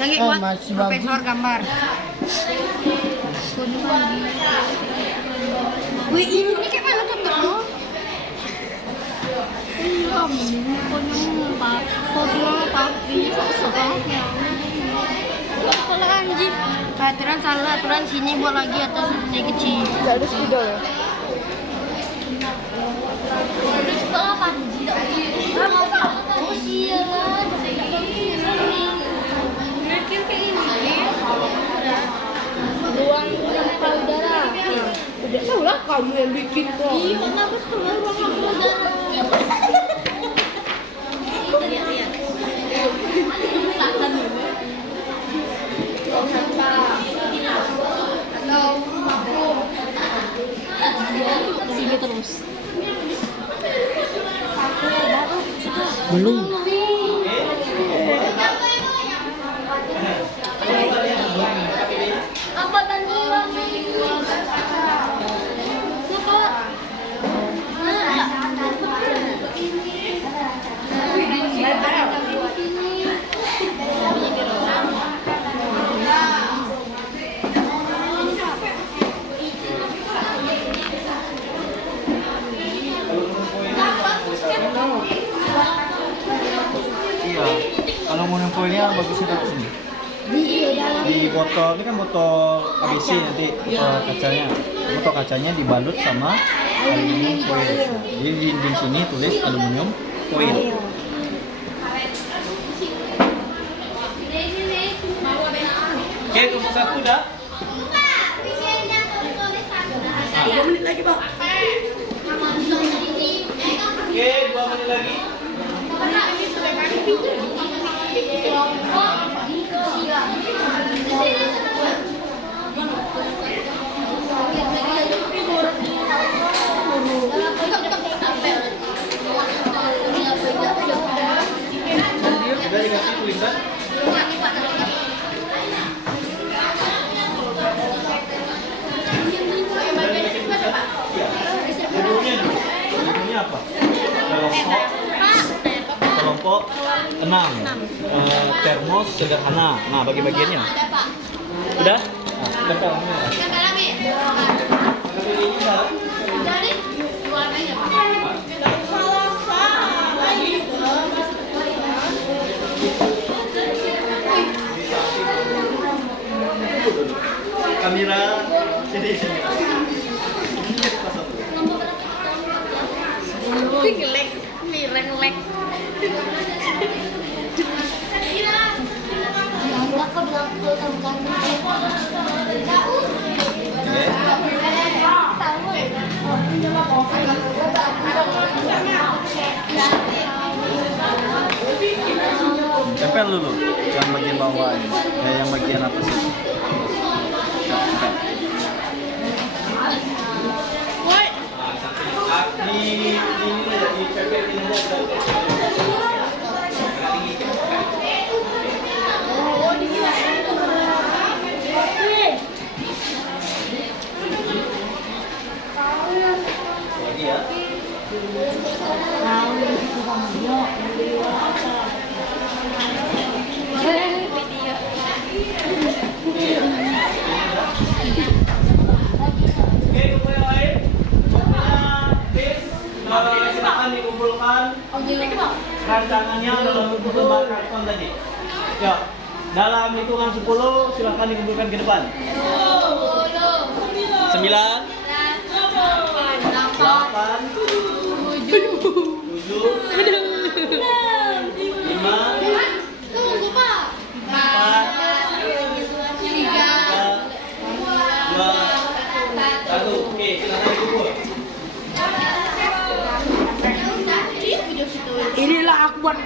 Lagi Oh, buat masih profesor bagus. gambar. Wih ini kayak mana tutup lo? Iya, pokoknya foto tapi sekolahnya. Kalau anjing. Aturan salah, aturan sini buat lagi atas ini kecil. Enggak ada spidol ya? Ini sekolah panji. Oh iya lah. Bikin kayak ini. Ruang payudara. Udah tahu lah kamu yang bikin kok. Iya, mana betul ruang payudara. Lihat. Sini terus. Belum. Apa tadi Iya. Kalau mau nempelnya bagusnya dari sini. Di botol, ini kan botol ABC nanti kacanya. Botol kacanya dibalut sama aluminium foil. Jadi di dinding sini tulis aluminium foil. Oke, kelompok 1 udah. 3 menit lagi, Bang. Oke, 2 menit lagi. Sudah dikasih tulisan. Judulnya apa? Kelompok 6. Termos sederhana. Nah, bagi bagiannya. Udah? Nah, tempel. Jadi warnanya apa? Kamera sini sini. Tinggelek, mireng-lek. Aku bilang tuh Tempel dulu yang bagian bawah ini. Yang bagian atas itu. Di pepetin aja. Lagi ya. Oke, kumpul yang lain. Silakan dikumpulkan rancangannya dalam bentuk lembar karton tadi. Ya, dalam hitungan 10 silakan dikumpulkan ke depan. 9 8 7 5 Tunggu, Pak. 4 3 2 1. Oke, silakan dikumpul. Inilah aku buat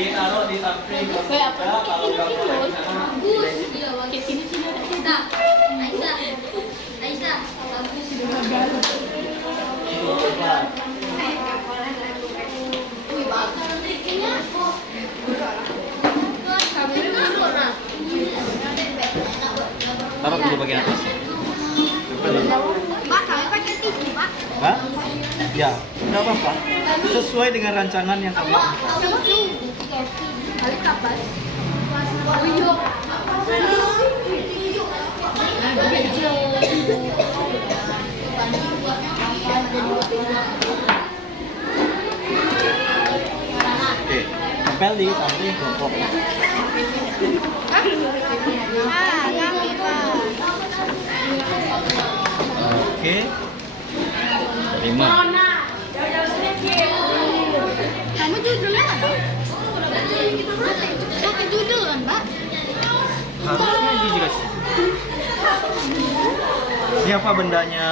Ditaruh di samping ya, kalau gambar di sana. Kayak sini sini ada kita. Aisyah, bagus. Wih, bagus. Taruh dulu bagian atas. Pak, kami pakai tisu, Pak. Hah? Ya, tidak apa-apa. Sesuai dengan rancangan yang kamu. Kali kapan? Oh iya. Oke, tempel di samping kelompok. Oke. 5. Kamu judulnya apa? Pakai judul kan, Pak? Harusnya dijelasin. Ini apa bendanya?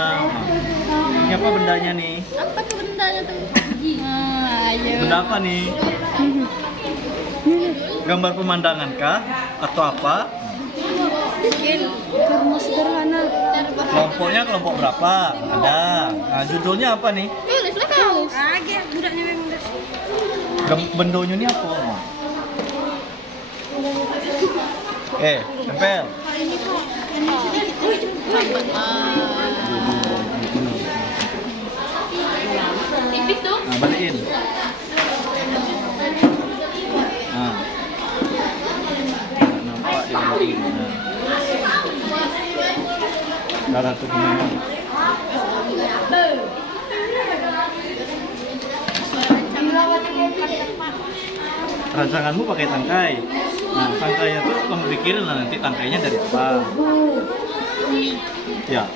Ini apa bendanya nih? Apa tuh bendanya tuh? Ayo. Benda apa nih? Gambar pemandangan kah? Atau apa? Bikin sederhana. Kelompoknya kelompok berapa? Ada. Nah, judulnya apa nih? Tulislah kau. Agak budaknya memang Bendonya ini apa? Tempel. Tipis tuh. Nah, balikin. Nah. Nggak nampak dibalikin. Nah. Darah tuh gimana? Rancanganmu pakai tangkai. Nah, tangkainya tuh kamu pikirin lah nanti tangkainya dari apa. Ya.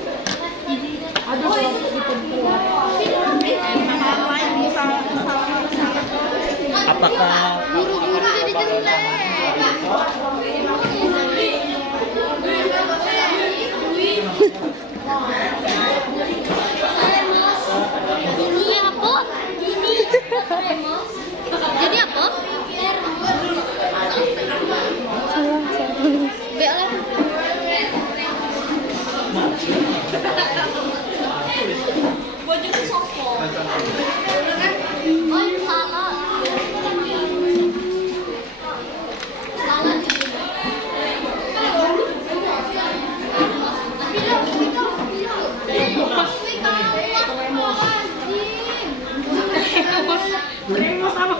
Apakah Buru-buru jadi jelek. Dulunya apa? Ini. Jadi apa? Belah. Oh, salah. Salah. Remos apa?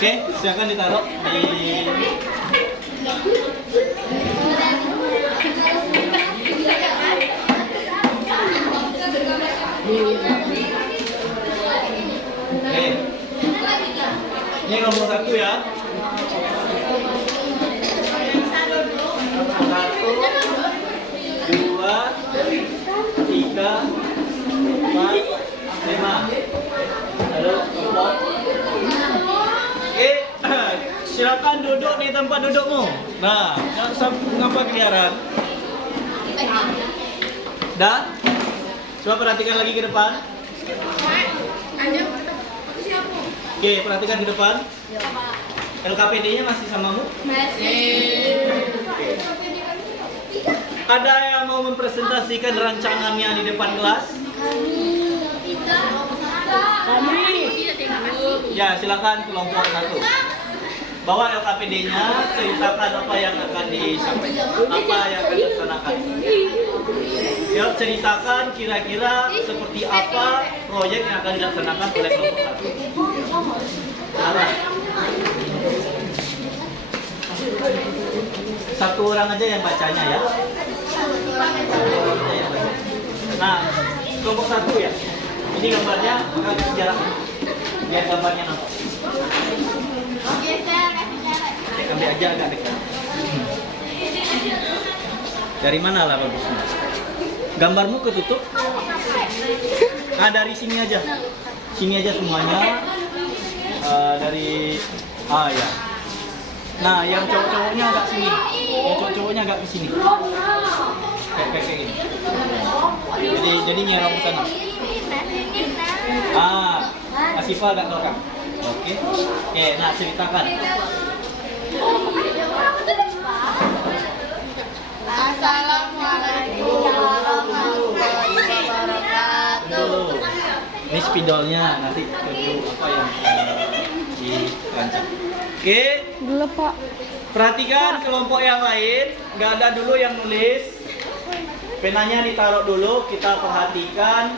Oke, silakan ditaruh di Oke. Ini nomor 1 ya. 1, 2, 3, 4, 5. Lalu kelompok. Oke, silakan duduk di tempat dudukmu. Nah, jangan ngapa keliaran. Dah? Coba perhatikan lagi ke depan. Oke, perhatikan ke depan. LKPD-nya masih samamu? Oke. Ada yang mau mempresentasikan rancangannya di depan kelas? Ya, silakan kelompok 1. Bawa LKPD-nya, ceritakan apa yang akan disampaikan, apa yang akan dilaksanakan. Ya, ceritakan kira-kira seperti apa proyek yang akan dilaksanakan oleh kelompok 1. Silakan. Satu orang aja yang bacanya ya. Satu orang aja yang baca. Nah, kelompok 1 ya. Ini gambarnya, maka jarak. Lihat gambarnya nampak. Ambil aja agak dekat. Dari mana lah bagusnya? Gambarmu ketutup? Dari sini aja. Sini aja semuanya. Dari ya. Nah, yang cowok-cowoknya agak sini. Yang cowok-cowoknya agak ke sini. Kayak gini. Jadi nyerong ke sana. Asifa agak belakang. Oke. Nah ceritakan. Assalamualaikum warahmatullahi wabarakatuh. Ini spidolnya nanti review apa yang dirancang. Oke. Dulu Pak. Perhatikan kelompok yang lain. Nggak ada dulu yang nulis. Penanya ditaruh dulu. Kita perhatikan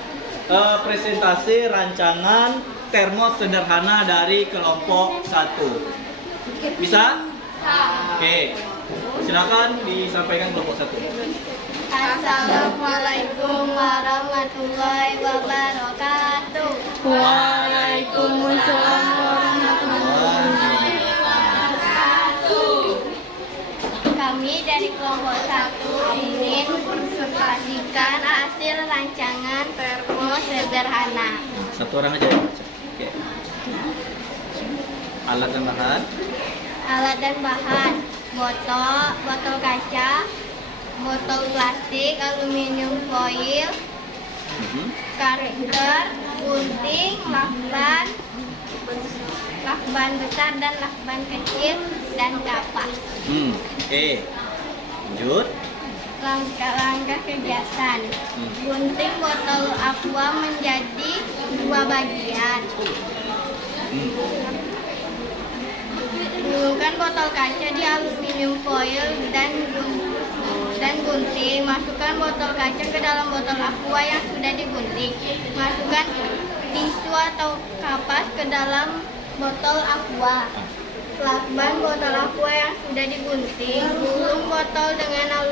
presentasi rancangan termos sederhana dari kelompok 1. Bisa? Oke. Silakan disampaikan kelompok 1. Assalamualaikum warahmatullahi wabarakatuh. Waalaikumsalam warahmatullahi wabarakatuh. Kami dari kelompok 1 ingin mempresentasikan hasil rancangan termos sederhana. Satu orang aja yang baca. Oke. Alat dan bahan. Alat dan bahan: botol kaca, botol plastik, aluminium foil, karakter, gunting, lakban besar dan lakban kecil, dan kapas. Oke. Lanjut. Langkah-langkah kegiatan: gunting botol aqua menjadi 2 bagian. Gulungkan botol kaca di aluminium foil dan gunting. Masukkan botol kaca ke dalam botol aqua yang sudah digunting. Masukkan tisu atau kapas ke dalam botol aqua. Lakban botol aqua yang sudah digunting. Gulung botol dengan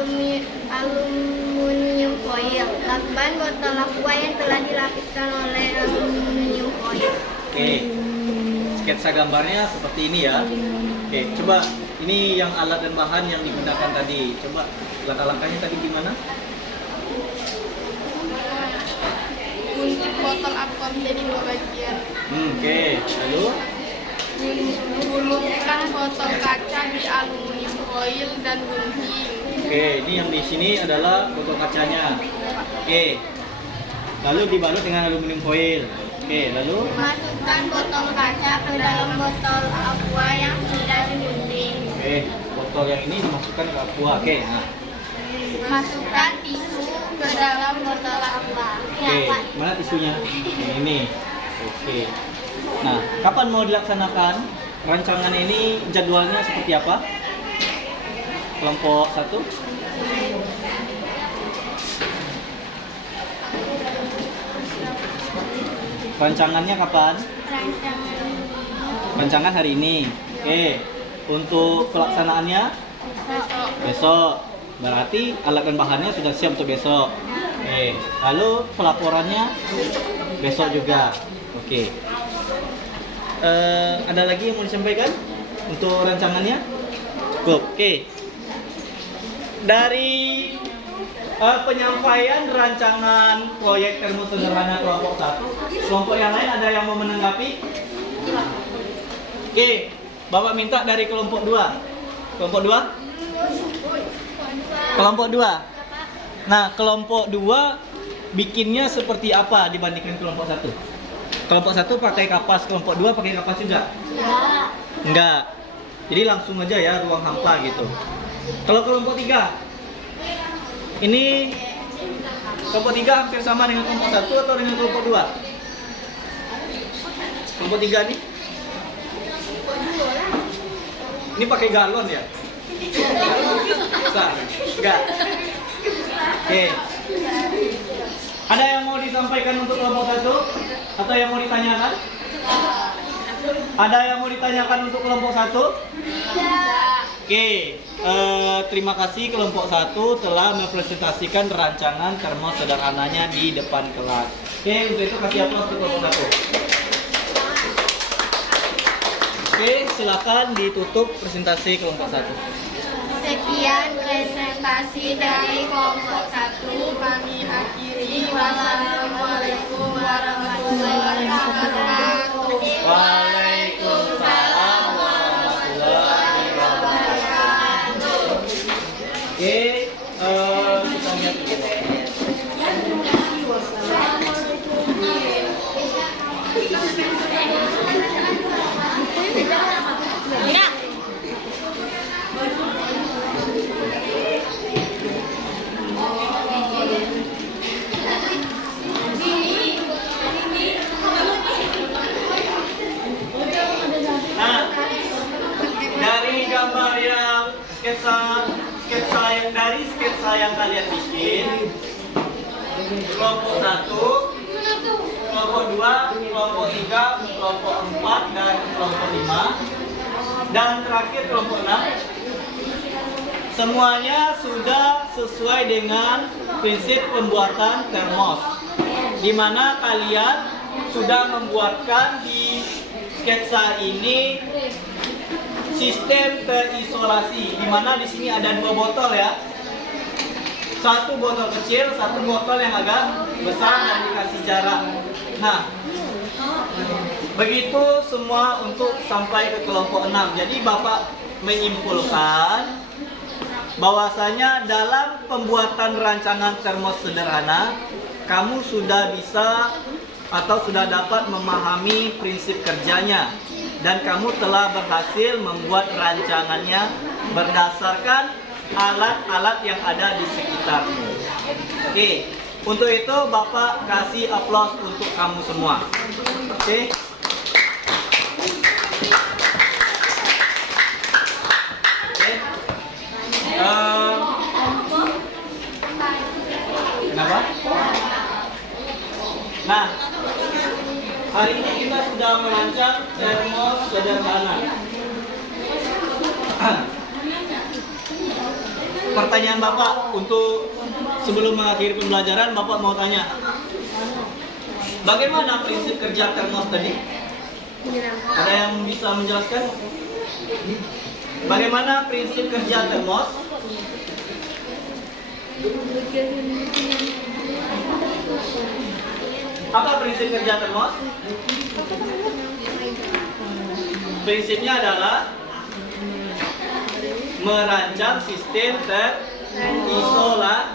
aluminium foil. Lakban botol aqua yang telah dilapiskan oleh aluminium foil. Oke. Sketsa gambarnya seperti ini ya. Oke, coba ini yang alat dan bahan yang digunakan tadi. Coba langkah-langkahnya tadi gimana? Gunting botol aqua menjadi 2 bagian. Oke. Lalu Gulungkan botol kaca di aluminium foil dan gunting. oke, ini yang di sini adalah botol kacanya. Oke. Lalu dibalut dengan aluminium foil. Oke, lalu Masukkan botol kaca ke dalam botol aqua yang sudah digunting. oke, botol yang ini dimasukkan ke aqua. Oke, nah. Masukkan tisu ke dalam botol aqua. Oke, mana tisunya? Ini. Oke. Nah, kapan mau dilaksanakan? Rancangan ini jadwalnya seperti apa? Kelompok 1? Rancangannya kapan? Rancangan Rancangan hari ini. Oke. Untuk pelaksanaannya besok. Berarti alat dan bahannya sudah siap untuk besok. Oke. Lalu pelaporannya besok juga. Oke. Ada lagi yang mau disampaikan untuk rancangannya? Cukup. Oke. Dari penyampaian rancangan proyek termo sederhana kelompok 1, kelompok yang lain ada yang mau menanggapi? Oke, Bapak minta dari kelompok 2. Kelompok 2? Kelompok 2. Nah, kelompok 2 bikinnya seperti apa dibandingkan kelompok 1? Kelompok 1 pakai kapas, kelompok 2 pakai kapas juga? Enggak. Jadi langsung aja ya, ruang hampa gitu. Kalau kelompok 3, ini kelompok 3 hampir sama dengan kelompok 1 atau dengan kelompok 2? Kelompok 3 nih? Ini pakai galon ya? Besar? Enggak? Oke. Ada yang mau disampaikan untuk kelompok 1? Atau yang mau ditanyakan? Ada yang mau ditanyakan untuk kelompok 1? Oke, terima kasih kelompok 1 telah mempresentasikan rancangan termos sederhananya di depan kelas. Oke, untuk itu kasih aplaus untuk kelompok 1. Oke, silakan ditutup presentasi kelompok 1. Sekian presentasi dari kelompok 1. Kami akhiri. Wassalamualaikum warahmatullahi wabarakatuh. Waalaikumsalam warahmatullahi wabarakatuh. Oke, kita lihat dulu. Nah, dari gambar yang sketsa yang kalian bikin, kelompok 1, kelompok 2, kelompok 3, kelompok 4, dan kelompok 5, dan terakhir kelompok 6, semuanya sudah sesuai dengan prinsip pembuatan termos, di mana kalian sudah membuatkan di sketsa ini sistem terisolasi, di mana di sini ada 2 botol ya, 1 botol kecil, 1 botol yang agak besar dan dikasih jarak. Nah, begitu semua untuk sampai ke kelompok 6. Jadi Bapak menyimpulkan bahwasanya dalam pembuatan rancangan termos sederhana, kamu sudah bisa atau sudah dapat memahami prinsip kerjanya, dan kamu telah berhasil membuat rancangannya berdasarkan alat-alat yang ada di sekitarmu. Oke, untuk itu Bapak kasih aplaus untuk kamu semua. Oke. Kenapa? Nah, hari ini kita sudah merancang termos sederhana. Pertanyaan Bapak untuk sebelum mengakhiri pembelajaran, Bapak mau tanya, bagaimana prinsip kerja termos tadi? Ada yang bisa menjelaskan? Bagaimana prinsip kerja termos? Apa prinsip kerja termos? Prinsipnya adalah merancang sistem terisolasi.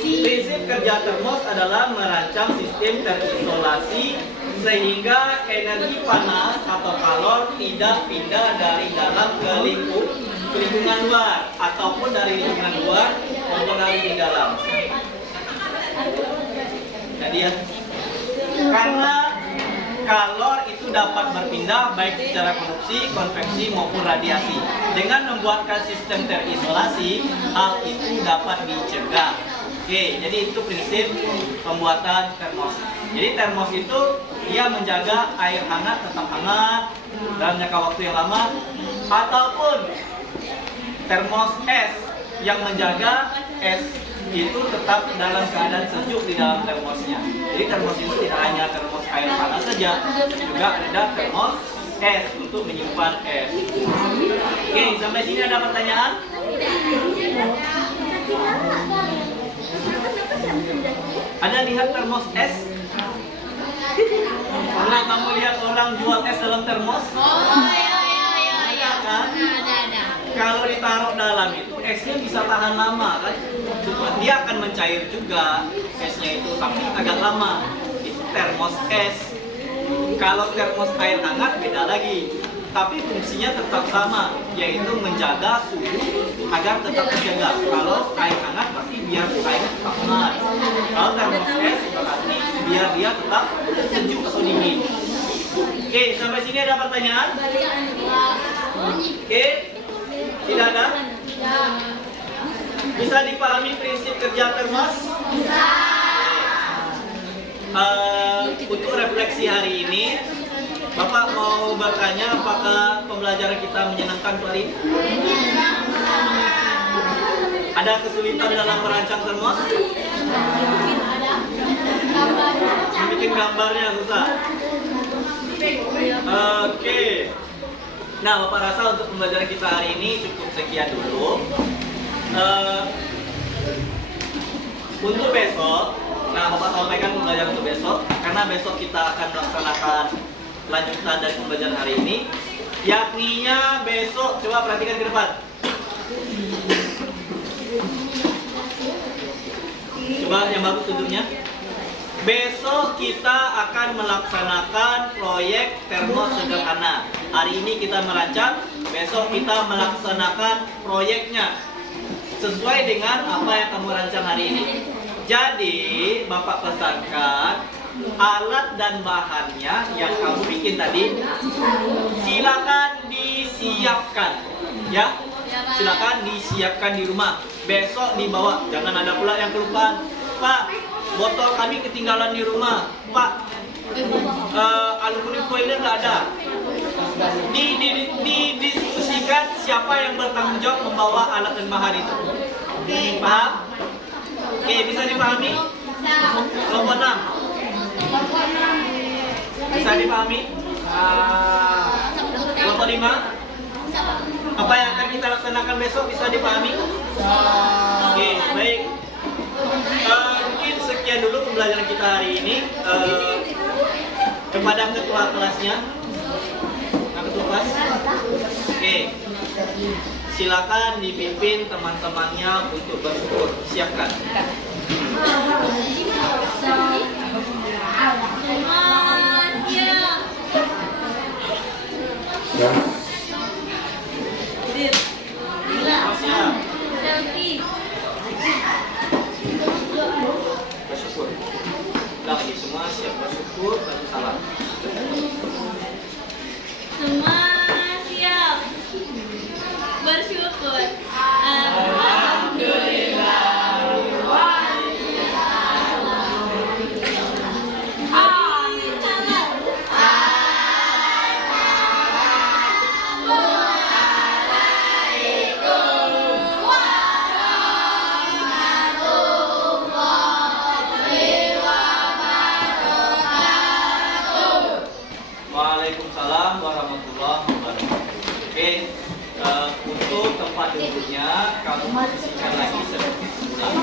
Prinsip kerja termos adalah merancang sistem terisolasi sehingga energi panas atau kalor tidak pindah dari dalam ke lingkungan luar ataupun dari lingkungan luar mempengaruhi di dalam. Jadi ya, karena kalor itu dapat berpindah baik secara konduksi, konveksi maupun radiasi. Dengan membuatkan sistem terisolasi, hal itu dapat dicegah. Oke, jadi itu prinsip pembuatan termos. Jadi termos itu dia menjaga air hangat tetap hangat dalam jangka waktu yang lama, ataupun termos es yang menjaga es itu tetap dalam keadaan sejuk di dalam termosnya. Jadi termos itu tidak hanya termos air panas saja, juga ada termos es untuk menyimpan es. Oke, sampai sini ada pertanyaan? Ada lihat termos es? Pernah kamu lihat orang jual es dalam termos? Ada kan? Kalau ditaruh dalam itu esnya bisa tahan lama kan? Dia akan mencair juga esnya itu, tapi agak lama. Itu termos es. Kalau termos air hangat beda lagi, tapi fungsinya tetap sama, yaitu menjaga suhu agar tetap terjaga. Kalau air hangat pasti biar airnya tetap hangat. Kalau termos es berarti biar dia tetap sejuk atau dingin. Oke, sampai sini ada pertanyaan? Oke, tidak ada? Bisa dipahami prinsip kerja termos? Bisa. Untuk refleksi hari ini, Bapak mau bertanya apakah pembelajaran kita menyenangkan hari ini? Ada kesulitan dalam merancang termos? Bikin gambarnya susah. Oke. Nah, Bapak rasa untuk pembelajaran kita hari ini cukup sekian dulu. Untuk besok, nah Bapak sampaikan pembelajaran untuk besok, karena besok kita akan melaksanakan lanjutan dari pembelajaran hari ini. Yakninya besok, coba perhatikan ke depan. Coba yang bagus tunjuknya. Besok kita akan melaksanakan proyek termos sederhana. Hari ini kita merancang, besok kita melaksanakan proyeknya sesuai dengan apa yang kamu rancang hari ini. Jadi, Bapak pesankan alat dan bahannya yang kamu bikin tadi, silakan disiapkan, ya. Silakan disiapkan di rumah. Besok dibawa, jangan ada pula yang kelupaan. Pak, botol kami ketinggalan di rumah. Pak, aluminium foilnya nggak ada. Didiskusikan siapa yang bertanggung jawab membawa alat dan bahan itu. Paham? Oke, bisa dipahami? Kelompok 6 bisa dipahami? Kelompok 5 apa yang akan kita laksanakan besok bisa dipahami? Oke, baik. Mungkin sekian dulu pembelajaran kita hari ini. Kepada ketua kelasnya, ketua kelas, oke, silakan dipimpin teman-temannya untuk bersyukur. Siapkan. Bersyukur. Lagi semua siap bersyukur dan salam. Semua siap bersyukur. Alhamdulillah. Waalaikumsalam warahmatullahi wabarakatuh. Oke, untuk tempat duduknya kamu posisikan lagi seperti semula.